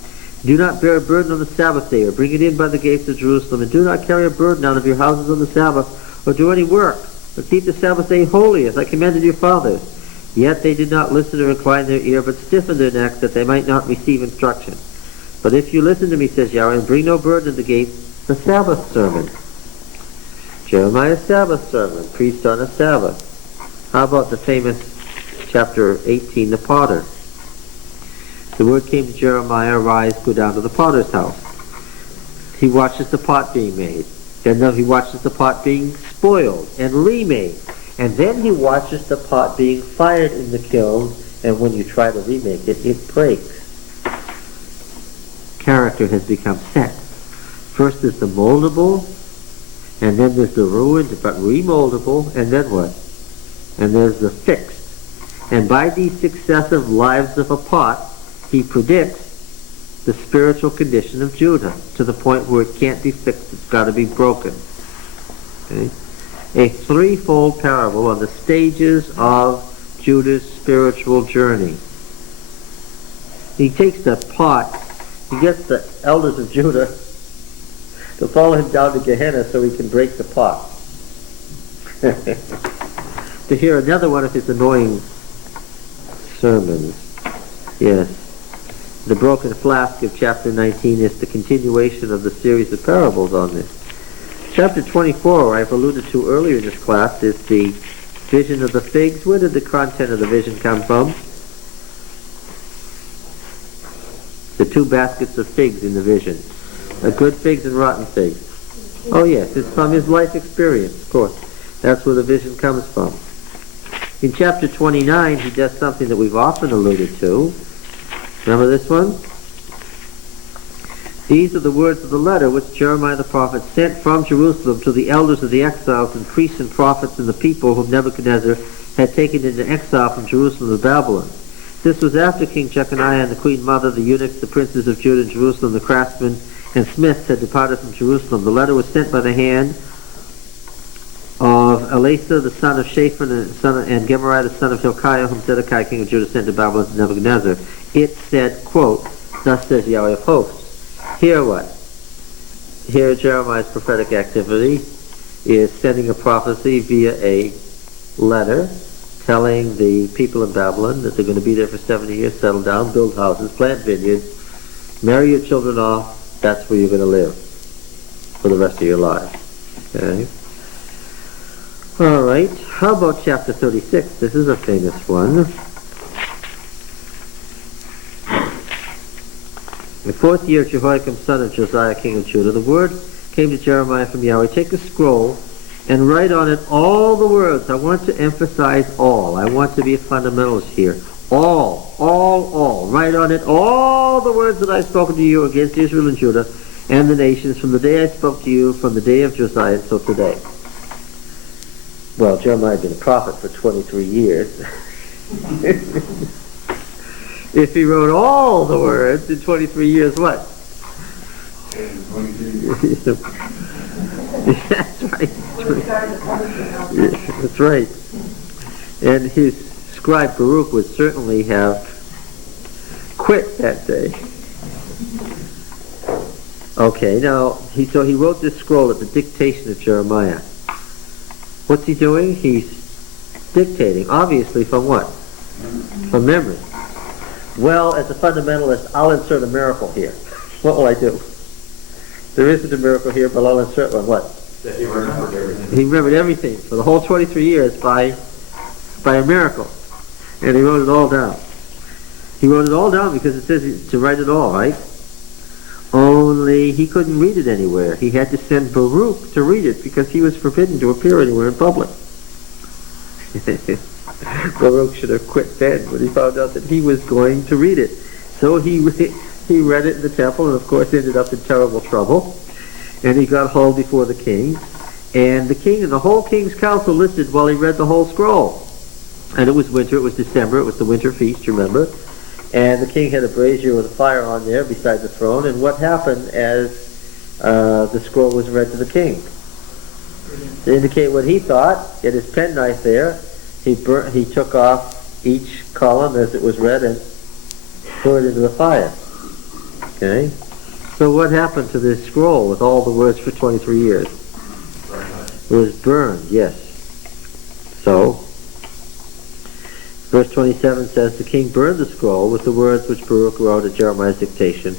Do not bear a burden on the Sabbath day, or bring it in by the gates of Jerusalem, and do not carry a burden out of your houses on the Sabbath, or do any work, or keep the Sabbath day holy, as I commanded your fathers. Yet they did not listen or incline their ear, but stiffened their necks, that they might not receive instruction. But if you listen to me, says Yahweh, and bring no burden to the gates, the Sabbath sermon. Jeremiah's Sabbath sermon, preached on a Sabbath. How about the famous chapter 18, the potter? The word came to Jeremiah, arise, go down to the potter's house. He watches the pot being made. Then he watches the pot being spoiled and remade. And then he watches the pot being fired in the kiln, and when you try to remake it, it breaks. Character has become set. First there's the moldable, and then there's the ruined but remoldable, and then what? And there's the fixed. And by these successive lives of a pot, he predicts the spiritual condition of Judah to the point where it can't be fixed, it's got to be broken. Okay? A threefold parable on the stages of Judah's spiritual journey. He takes the pot, he gets the elders of Judah to follow him down to Gehenna so he can break the pot. To hear another one of his annoying sermons. Yes. The broken flask of chapter 19 is the continuation of the series of parables on this. Chapter 24, I've alluded to earlier in this class, is the vision of the figs. Where did the content of the vision come from? The two baskets of figs in the vision. Good figs and rotten figs. Oh yes, it's from his life experience, of course. That's where the vision comes from. In chapter 29, he does something that we've often alluded to. Remember this one? These are the words of the letter which Jeremiah the prophet sent from Jerusalem to the elders of the exiles and priests and prophets and the people whom Nebuchadnezzar had taken into exile from Jerusalem to Babylon. This was after King Jeconiah and the queen mother, the eunuchs, the princes of Judah and Jerusalem, the craftsmen and smiths had departed from Jerusalem. The letter was sent by the hand of Elasah the son of Shaphan and Gemariah the son of Hilkiah, whom Zedekiah king of Judah sent to Babylon to Nebuchadnezzar. It said, quote, thus says Yahweh of hosts. Here what? Here Jeremiah's prophetic activity is sending a prophecy via a letter telling the people in Babylon that they're going to be there for 70 years, settle down, build houses, plant vineyards, marry your children off. That's where you're going to live for the rest of your life. Okay? All right. How about chapter 36? This is a famous one. The 4th year of Jehoiakim son of Josiah king of Judah, the word came to Jeremiah from Yahweh, take a scroll and write on it all the words. I want to emphasize all. I want to be a fundamentalist here. All. Write on it all the words that I've spoken to you against Israel and Judah and the nations from the day I spoke to you, from the day of Josiah until today. Well, Jeremiah had been a prophet for 23 years. If he wrote all the words in 23 years, what? That's right. That's right. And his scribe Baruch would certainly have quit that day. Okay, now, so he wrote this scroll at the dictation of Jeremiah. What's he doing? He's dictating, obviously, from what? From memory. Well, as a fundamentalist, I'll insert a miracle here. What will I do? There isn't a miracle here, but I'll insert one. What? That he remembered everything. He remembered everything for the whole 23 years by a miracle. And he wrote it all down. He wrote it all down because it says to write it all, right? Only he couldn't read it anywhere. He had to send Baruch to read it because he was forbidden to appear anywhere in public. Baruch should have quit then when he found out that he was going to read it. So he read it in the temple and of course ended up in terrible trouble. And he got hauled before the king. And the king and the whole king's council listened while he read the whole scroll. And it was winter, it was December, it was the winter feast, remember? And the king had a brazier with a fire on there beside the throne. And what happened as the scroll was read to the king? To indicate what he thought, he had his penknife there. He took off each column as it was read and threw it into the fire. Okay? So what happened to this scroll with all the words for 23 years? It was burned, yes. So, verse 27 says, the king burned the scroll with the words which Baruch wrote at Jeremiah's dictation.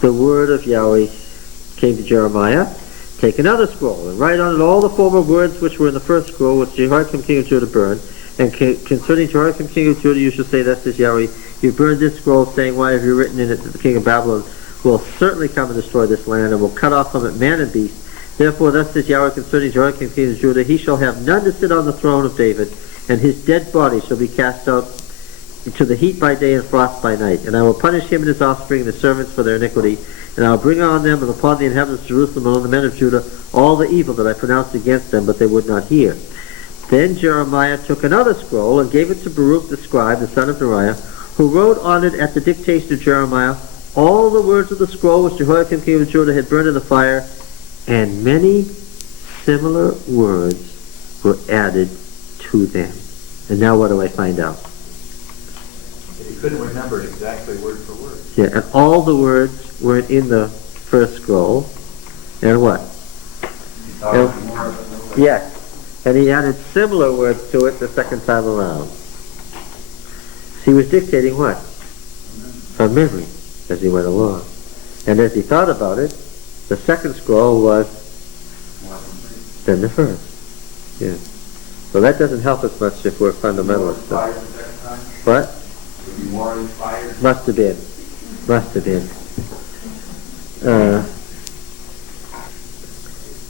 The word of Yahweh came to Jeremiah, take another scroll and write on it all the former words which were in the first scroll which Jehoiakim king of Judah burned. And concerning Jehoiakim king of Judah you shall say, thus says Yahweh, you burned this scroll, saying, why have you written in it that the king of Babylon will certainly come and destroy this land, and will cut off from it man and beast. Therefore thus says Yahweh concerning Jehoiakim king of Judah, he shall have none to sit on the throne of David, and his dead body shall be cast out into the heat by day and frost by night. And I will punish him and his offspring and his servants for their iniquity, and I will bring on them and upon the inhabitants of Jerusalem and on the men of Judah all the evil that I pronounced against them, but they would not hear. Then Jeremiah took another scroll and gave it to Baruch the scribe, the son of Neriah, who wrote on it at the dictation of Jeremiah all the words of the scroll which Jehoiakim king of Judah had burned in the fire, and many similar words were added to them. And now what do I find out? He couldn't remember it exactly word for word. Yeah, and all the words were in the first scroll. And what? Yes. And he added similar words to it the second time around. He was dictating what? From memory as he went along. And as he thought about it, the second scroll was than the first. Yeah. So that doesn't help us much if we're fundamentalists. What? Must have been. Must have been.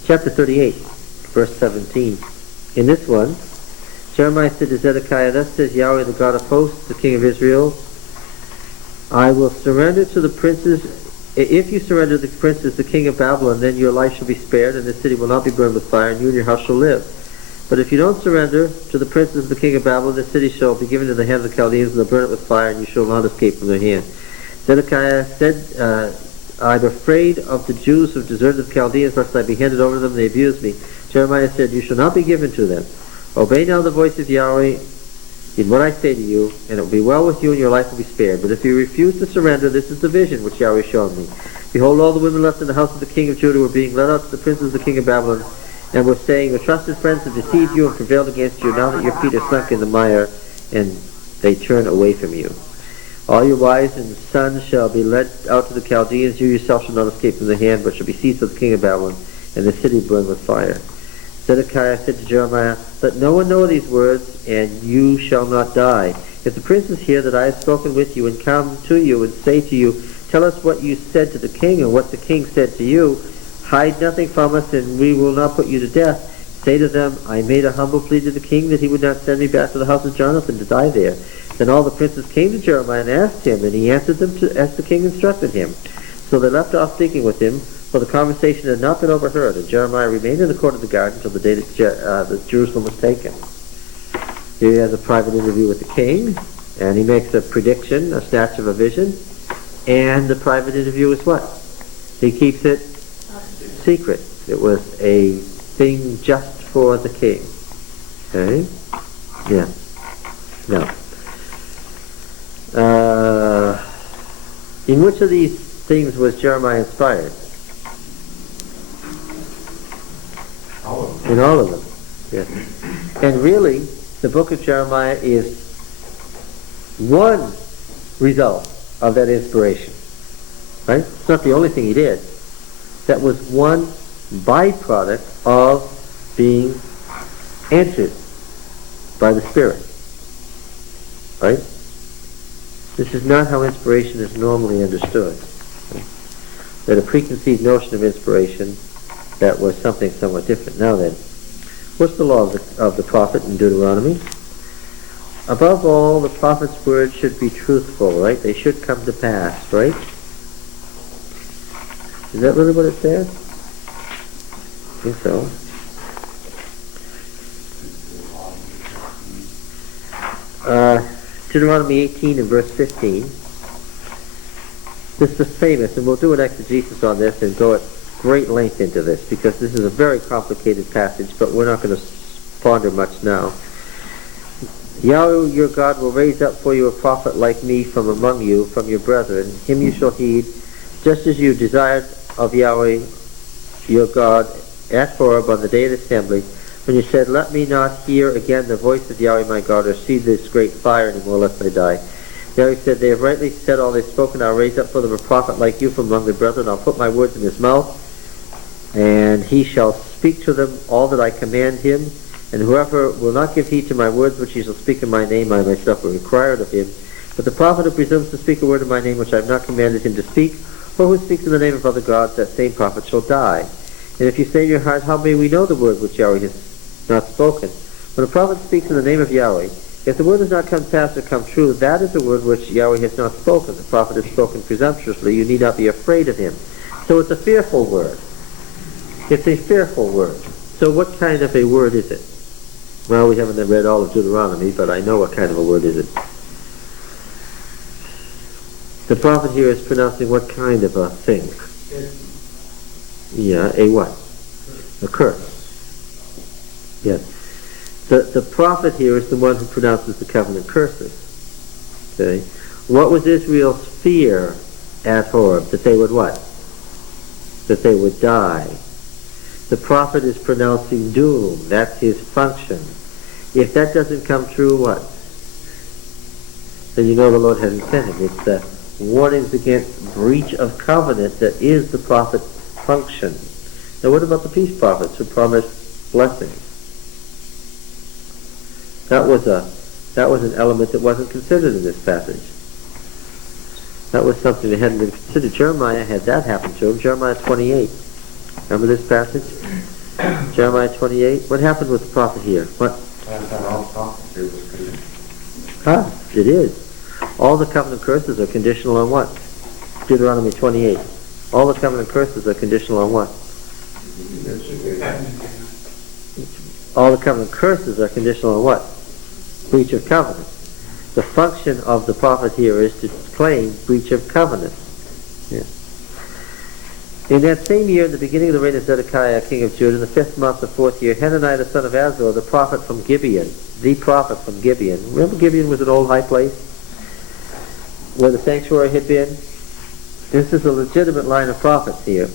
Chapter 38, verse 17. In this one, Jeremiah said to Zedekiah, thus says Yahweh, the God of hosts, the King of Israel, I will surrender to the princes. If you surrender to the princes, the king of Babylon, then your life shall be spared, and the city will not be burned with fire, and you and your house shall live. But if you don't surrender to the princes of the king of Babylon, the city shall be given to the hand of the Chaldeans, and they'll burn it with fire, and you shall not escape from their hand. Zedekiah said, I'm afraid of the Jews who have deserted the Chaldeans, lest I be handed over to them, and they abuse me. Jeremiah said, you shall not be given to them. Obey now the voice of Yahweh in what I say to you, and it will be well with you, and your life will be spared. But if you refuse to surrender, this is the vision which Yahweh showed me. Behold, all the women left in the house of the king of Judah were being led out to the princes of the king of Babylon, and were saying, your trusted friends have deceived you and prevailed against you, now that your feet are sunk in the mire, and they turn away from you. All your wives and sons shall be led out to the Chaldeans. You yourself shall not escape from the hand, but shall be seized of the king of Babylon, and the city burned with fire. Zedekiah said to Jeremiah, let no one know these words, and you shall not die. If the princes hear that I have spoken with you, and come to you, and say to you, tell us what you said to the king, and what the king said to you, hide nothing from us, and we will not put you to death. Say to them, I made a humble plea to the king that he would not send me back to the house of Jonathan to die there. Then all the princes came to Jeremiah and asked him, and he answered them as the king instructed him. So they left off speaking with him, for the conversation had not been overheard, and Jeremiah remained in the court of the guard until the day that Jerusalem was taken. Here he has a private interview with the king, and he makes a prediction, a snatch of a vision, and the private interview is what? He keeps it secret. It was a thing just for the king. Okay? Yeah. Now, in which of these things was Jeremiah inspired? In all of them. Yes. And really, the book of Jeremiah is one result of that inspiration. Right? It's not the only thing he did. That was one byproduct of being answered by the Spirit. Right? This is not how inspiration is normally understood. That a preconceived notion of inspiration that was something somewhat different. Now then, what's the law of the prophet in Deuteronomy? Above all, the prophet's words should be truthful, right? They should come to pass, right? Is that really what it says? I think so. Deuteronomy 18 and verse 15. This is famous, and we'll do an exegesis on this and go at great length into this, because this is a very complicated passage, but we're not going to ponder much now. Yahweh your God will raise up for you a prophet like me from among you, from your brethren. Him you shall heed, just as you desired of Yahweh your God at Horeb on the day of the assembly, when you said, let me not hear again the voice of Yahweh my God, or see this great fire anymore, lest I die. Yahweh said, they have rightly said all they've spoken. I'll raise up for them a prophet like you from among the brethren. I'll put my words in his mouth, and he shall speak to them all that I command him. And whoever will not give heed to my words which he shall speak in my name, I myself will require it of him. But the prophet who presumes to speak a word in my name which I have not commanded him to speak, or who speaks in the name of other gods, that same prophet shall die. And if you say in your heart, how may we know the word which Yahweh has not spoken? When a prophet speaks in the name of Yahweh, if the word does not come past or come true, that is the word which Yahweh has not spoken. The prophet has spoken presumptuously. You need not be afraid of him. So it's a fearful word. It's a fearful word. So what kind of a word is it? Well, we haven't read all of Deuteronomy, but I know what kind of a word is it. The prophet here is pronouncing what kind of a thing? Yeah, a what? A curse. Yes. The prophet here is the one who pronounces the covenant curses. Okay. What was Israel's fear at Horeb? That they would what? That they would die. The prophet is pronouncing doom. That's his function. If that doesn't come true, what? Then you know the Lord hasn't sent him. It's the warnings against breach of covenant that is the prophet's function. Now what about the peace prophets who promised blessings? That was an element that wasn't considered in this passage. That was something that hadn't been considered. Jeremiah had that happen to him. Jeremiah 28. Remember this passage? Jeremiah 28. What happened with the prophet here? What? It is. All the covenant curses are conditional on what? Deuteronomy 28. All the covenant curses are conditional on what? All the covenant curses are conditional on what? Breach of covenant. The function of the prophet here is to claim breach of covenant. Yeah. In that same year, in the beginning of the reign of Zedekiah, king of Judah, in the 5th month, the 4th year, Hananiah the son of Azor, the prophet from Gibeon, remember Gibeon was an old high place where the sanctuary had been? This is a legitimate line of prophets here.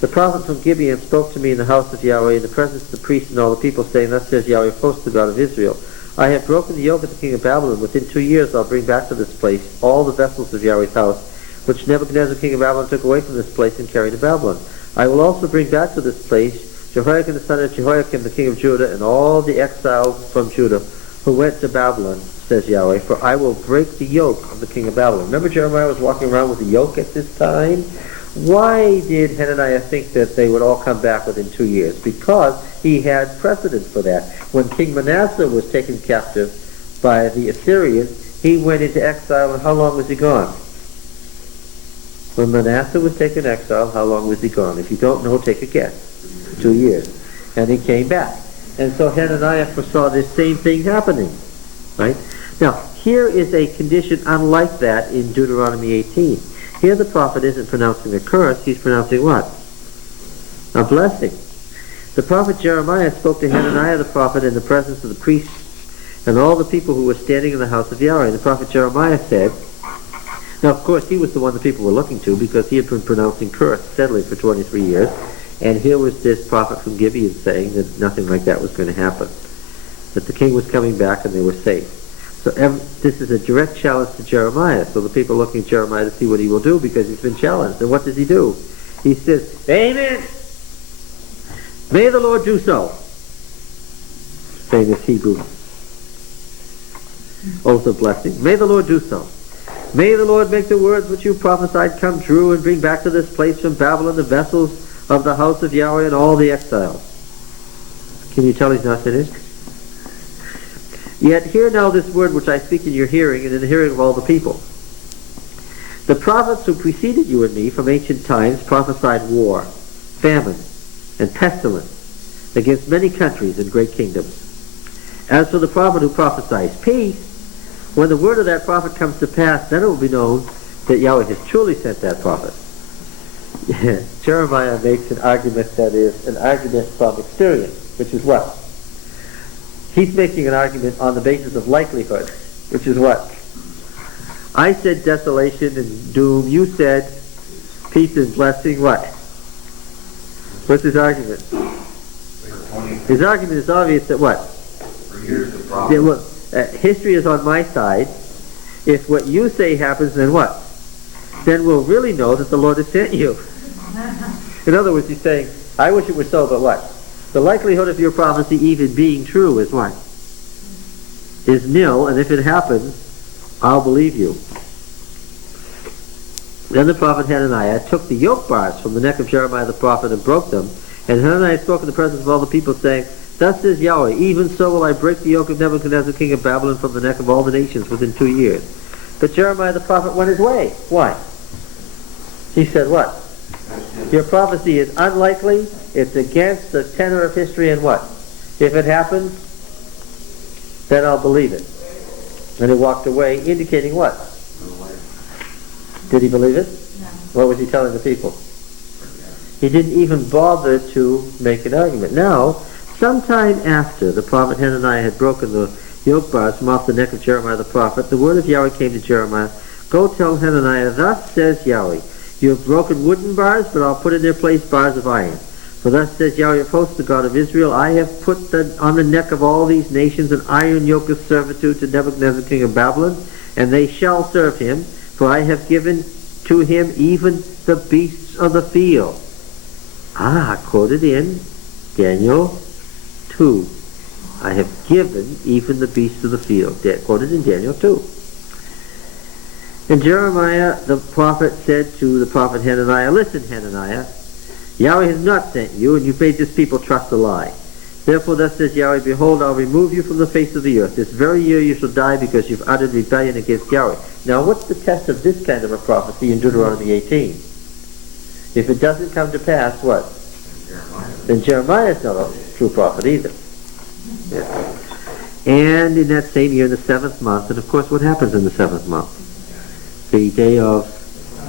The prophet from Gibeon spoke to me in the house of Yahweh in the presence of the priests and all the people, saying, thus says Yahweh of hosts, the God of Israel, I have broken the yoke of the king of Babylon. Within 2 years I'll bring back to this place all the vessels of Yahweh's house, which Nebuchadnezzar king of Babylon took away from this place and carried to Babylon. I will also bring back to this place Jehoiakim the son of Jehoiakim the king of Judah, and all the exiles from Judah who went to Babylon, says Yahweh, for I will break the yoke of the king of Babylon. Remember Jeremiah was walking around with a yoke at this time? Why did Hananiah think that they would all come back within 2 years? Because he had precedent for that. When King Manasseh was taken captive by the Assyrians, he went into exile, and how long was he gone? When Manasseh was taken exile, how long was he gone? If you don't know, take a guess. 2 years. And he came back. And so Hananiah foresaw this same thing happening. Right? Now, here is a condition unlike that in Deuteronomy 18. Here the prophet isn't pronouncing a curse, he's pronouncing what? A blessing. The prophet Jeremiah spoke to Hananiah the prophet in the presence of the priests and all the people who were standing in the house of Yahweh. And the prophet Jeremiah said, now of course he was the one the people were looking to because he had been pronouncing curse steadily for 23 years. And here was this prophet from Gibeon saying that nothing like that was going to happen. That the king was coming back and they were safe. So this is a direct challenge to Jeremiah. So the people are looking at Jeremiah to see what he will do because he's been challenged. And what does he do? He says, Amen! May the Lord do so. Famous Hebrew oath of blessing. May the Lord do so. May the Lord make the words which you prophesied come true and bring back to this place from Babylon the vessels of the house of Yahweh and all the exiles. Can you tell he's not finished? Yet hear now this word which I speak in your hearing and in the hearing of all the people. The prophets who preceded you and me from ancient times prophesied war, famine, and pestilence against many countries and great kingdoms. As for the prophet who prophesies peace, when the word of that prophet comes to pass, then it will be known that Yahweh has truly sent that prophet. Jeremiah makes an argument that is an argument from experience, which is what? He's making an argument on the basis of likelihood, which is what? I said desolation and doom. You said peace and blessing. What? What's his argument? His argument is obvious that what? For years the prophet. Yeah, look, history is on my side. If what you say happens, then what? Then we'll really know that the Lord has sent you. In other words, he's saying, I wish it were so, but what? The likelihood of your prophecy even being true is what? Is nil, and if it happens, I'll believe you. Then the prophet Hananiah took the yoke bars from the neck of Jeremiah the prophet and broke them. And Hananiah spoke in the presence of all the people, saying, Thus says Yahweh, even so will I break the yoke of Nebuchadnezzar king of Babylon from the neck of all the nations within 2 years. But Jeremiah the prophet went his way. Why? He said what? Your prophecy is unlikely, it's against the tenor of history, and what? If it happens, then I'll believe it. And he walked away, indicating what? Did he believe it? No. What was he telling the people? He didn't even bother to make an argument. Now, sometime after the prophet Hananiah had broken the yoke bars from off the neck of Jeremiah the prophet, the word of Yahweh came to Jeremiah, Go tell Hananiah, Thus says Yahweh, You have broken wooden bars, but I'll put in their place bars of iron. For thus says Yahweh of hosts, the God of Israel, I have put on the neck of all these nations an iron yoke of servitude to Nebuchadnezzar king of Babylon, and they shall serve him, for I have given to him even the beasts of the field. Quoted in Daniel 2. I have given even the beasts of the field. Quoted in Daniel 2. And Jeremiah the prophet said to the prophet Hananiah, Listen, Hananiah, Yahweh has not sent you, and you've made this people trust a lie. Therefore thus says Yahweh, Behold, I'll remove you from the face of the earth. This very year you shall die, because you've uttered rebellion against Yahweh. Now what's the test of this kind of a prophecy in Deuteronomy 18? If it doesn't come to pass, what? Then Jeremiah is not a true prophet either. Yeah. And in that same year, in the 7th month, and of course what happens in the 7th month? The Day of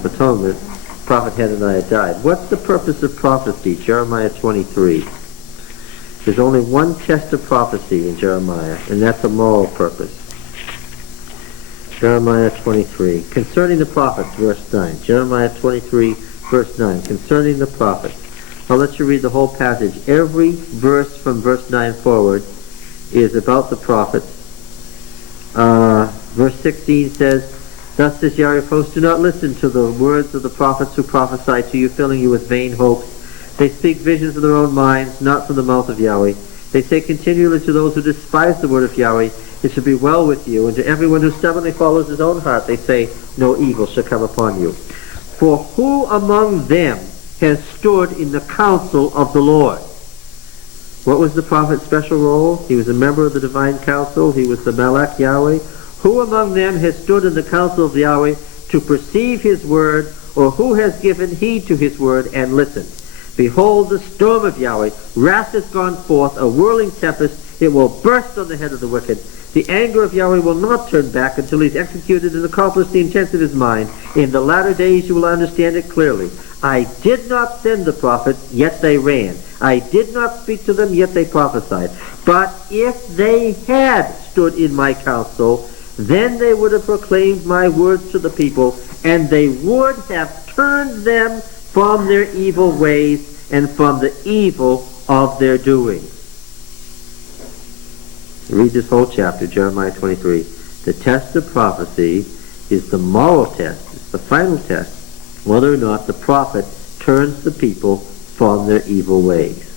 Atonement, prophet Hananiah died. What's the purpose of prophecy? Jeremiah 23. There's only one test of prophecy in Jeremiah, and that's a moral purpose. Jeremiah 23. Concerning the prophets, verse 9. Jeremiah 23, verse 9. Concerning the prophets. I'll let you read the whole passage. Every verse from verse 9 forward is about the prophets. Verse 16 says, Thus says Yahweh of hosts, do not listen to the words of the prophets who prophesy to you, filling you with vain hopes. They speak visions of their own minds, not from the mouth of Yahweh. They say continually to those who despise the word of Yahweh, It shall be well with you. And to everyone who stubbornly follows his own heart, they say, No evil shall come upon you. For who among them has stood in the counsel of the Lord? What was the prophet's special role? He was a member of the divine council. He was the Melech Yahweh. Who among them has stood in the counsel of Yahweh to perceive his word, or who has given heed to his word and listened? Behold, the storm of Yahweh, wrath has gone forth, a whirling tempest, it will burst on the head of the wicked. The anger of Yahweh will not turn back until he's executed and accomplished the intent of his mind. In the latter days you will understand it clearly. I did not send the prophets, yet they ran. I did not speak to them, yet they prophesied. But if they had stood in my counsel, then they would have proclaimed my words to the people, and they would have turned them from their evil ways and from the evil of their doing. Read this whole chapter, Jeremiah 23. The test of prophecy is the moral test. It's the final test, whether or not the prophet turns the people from their evil ways.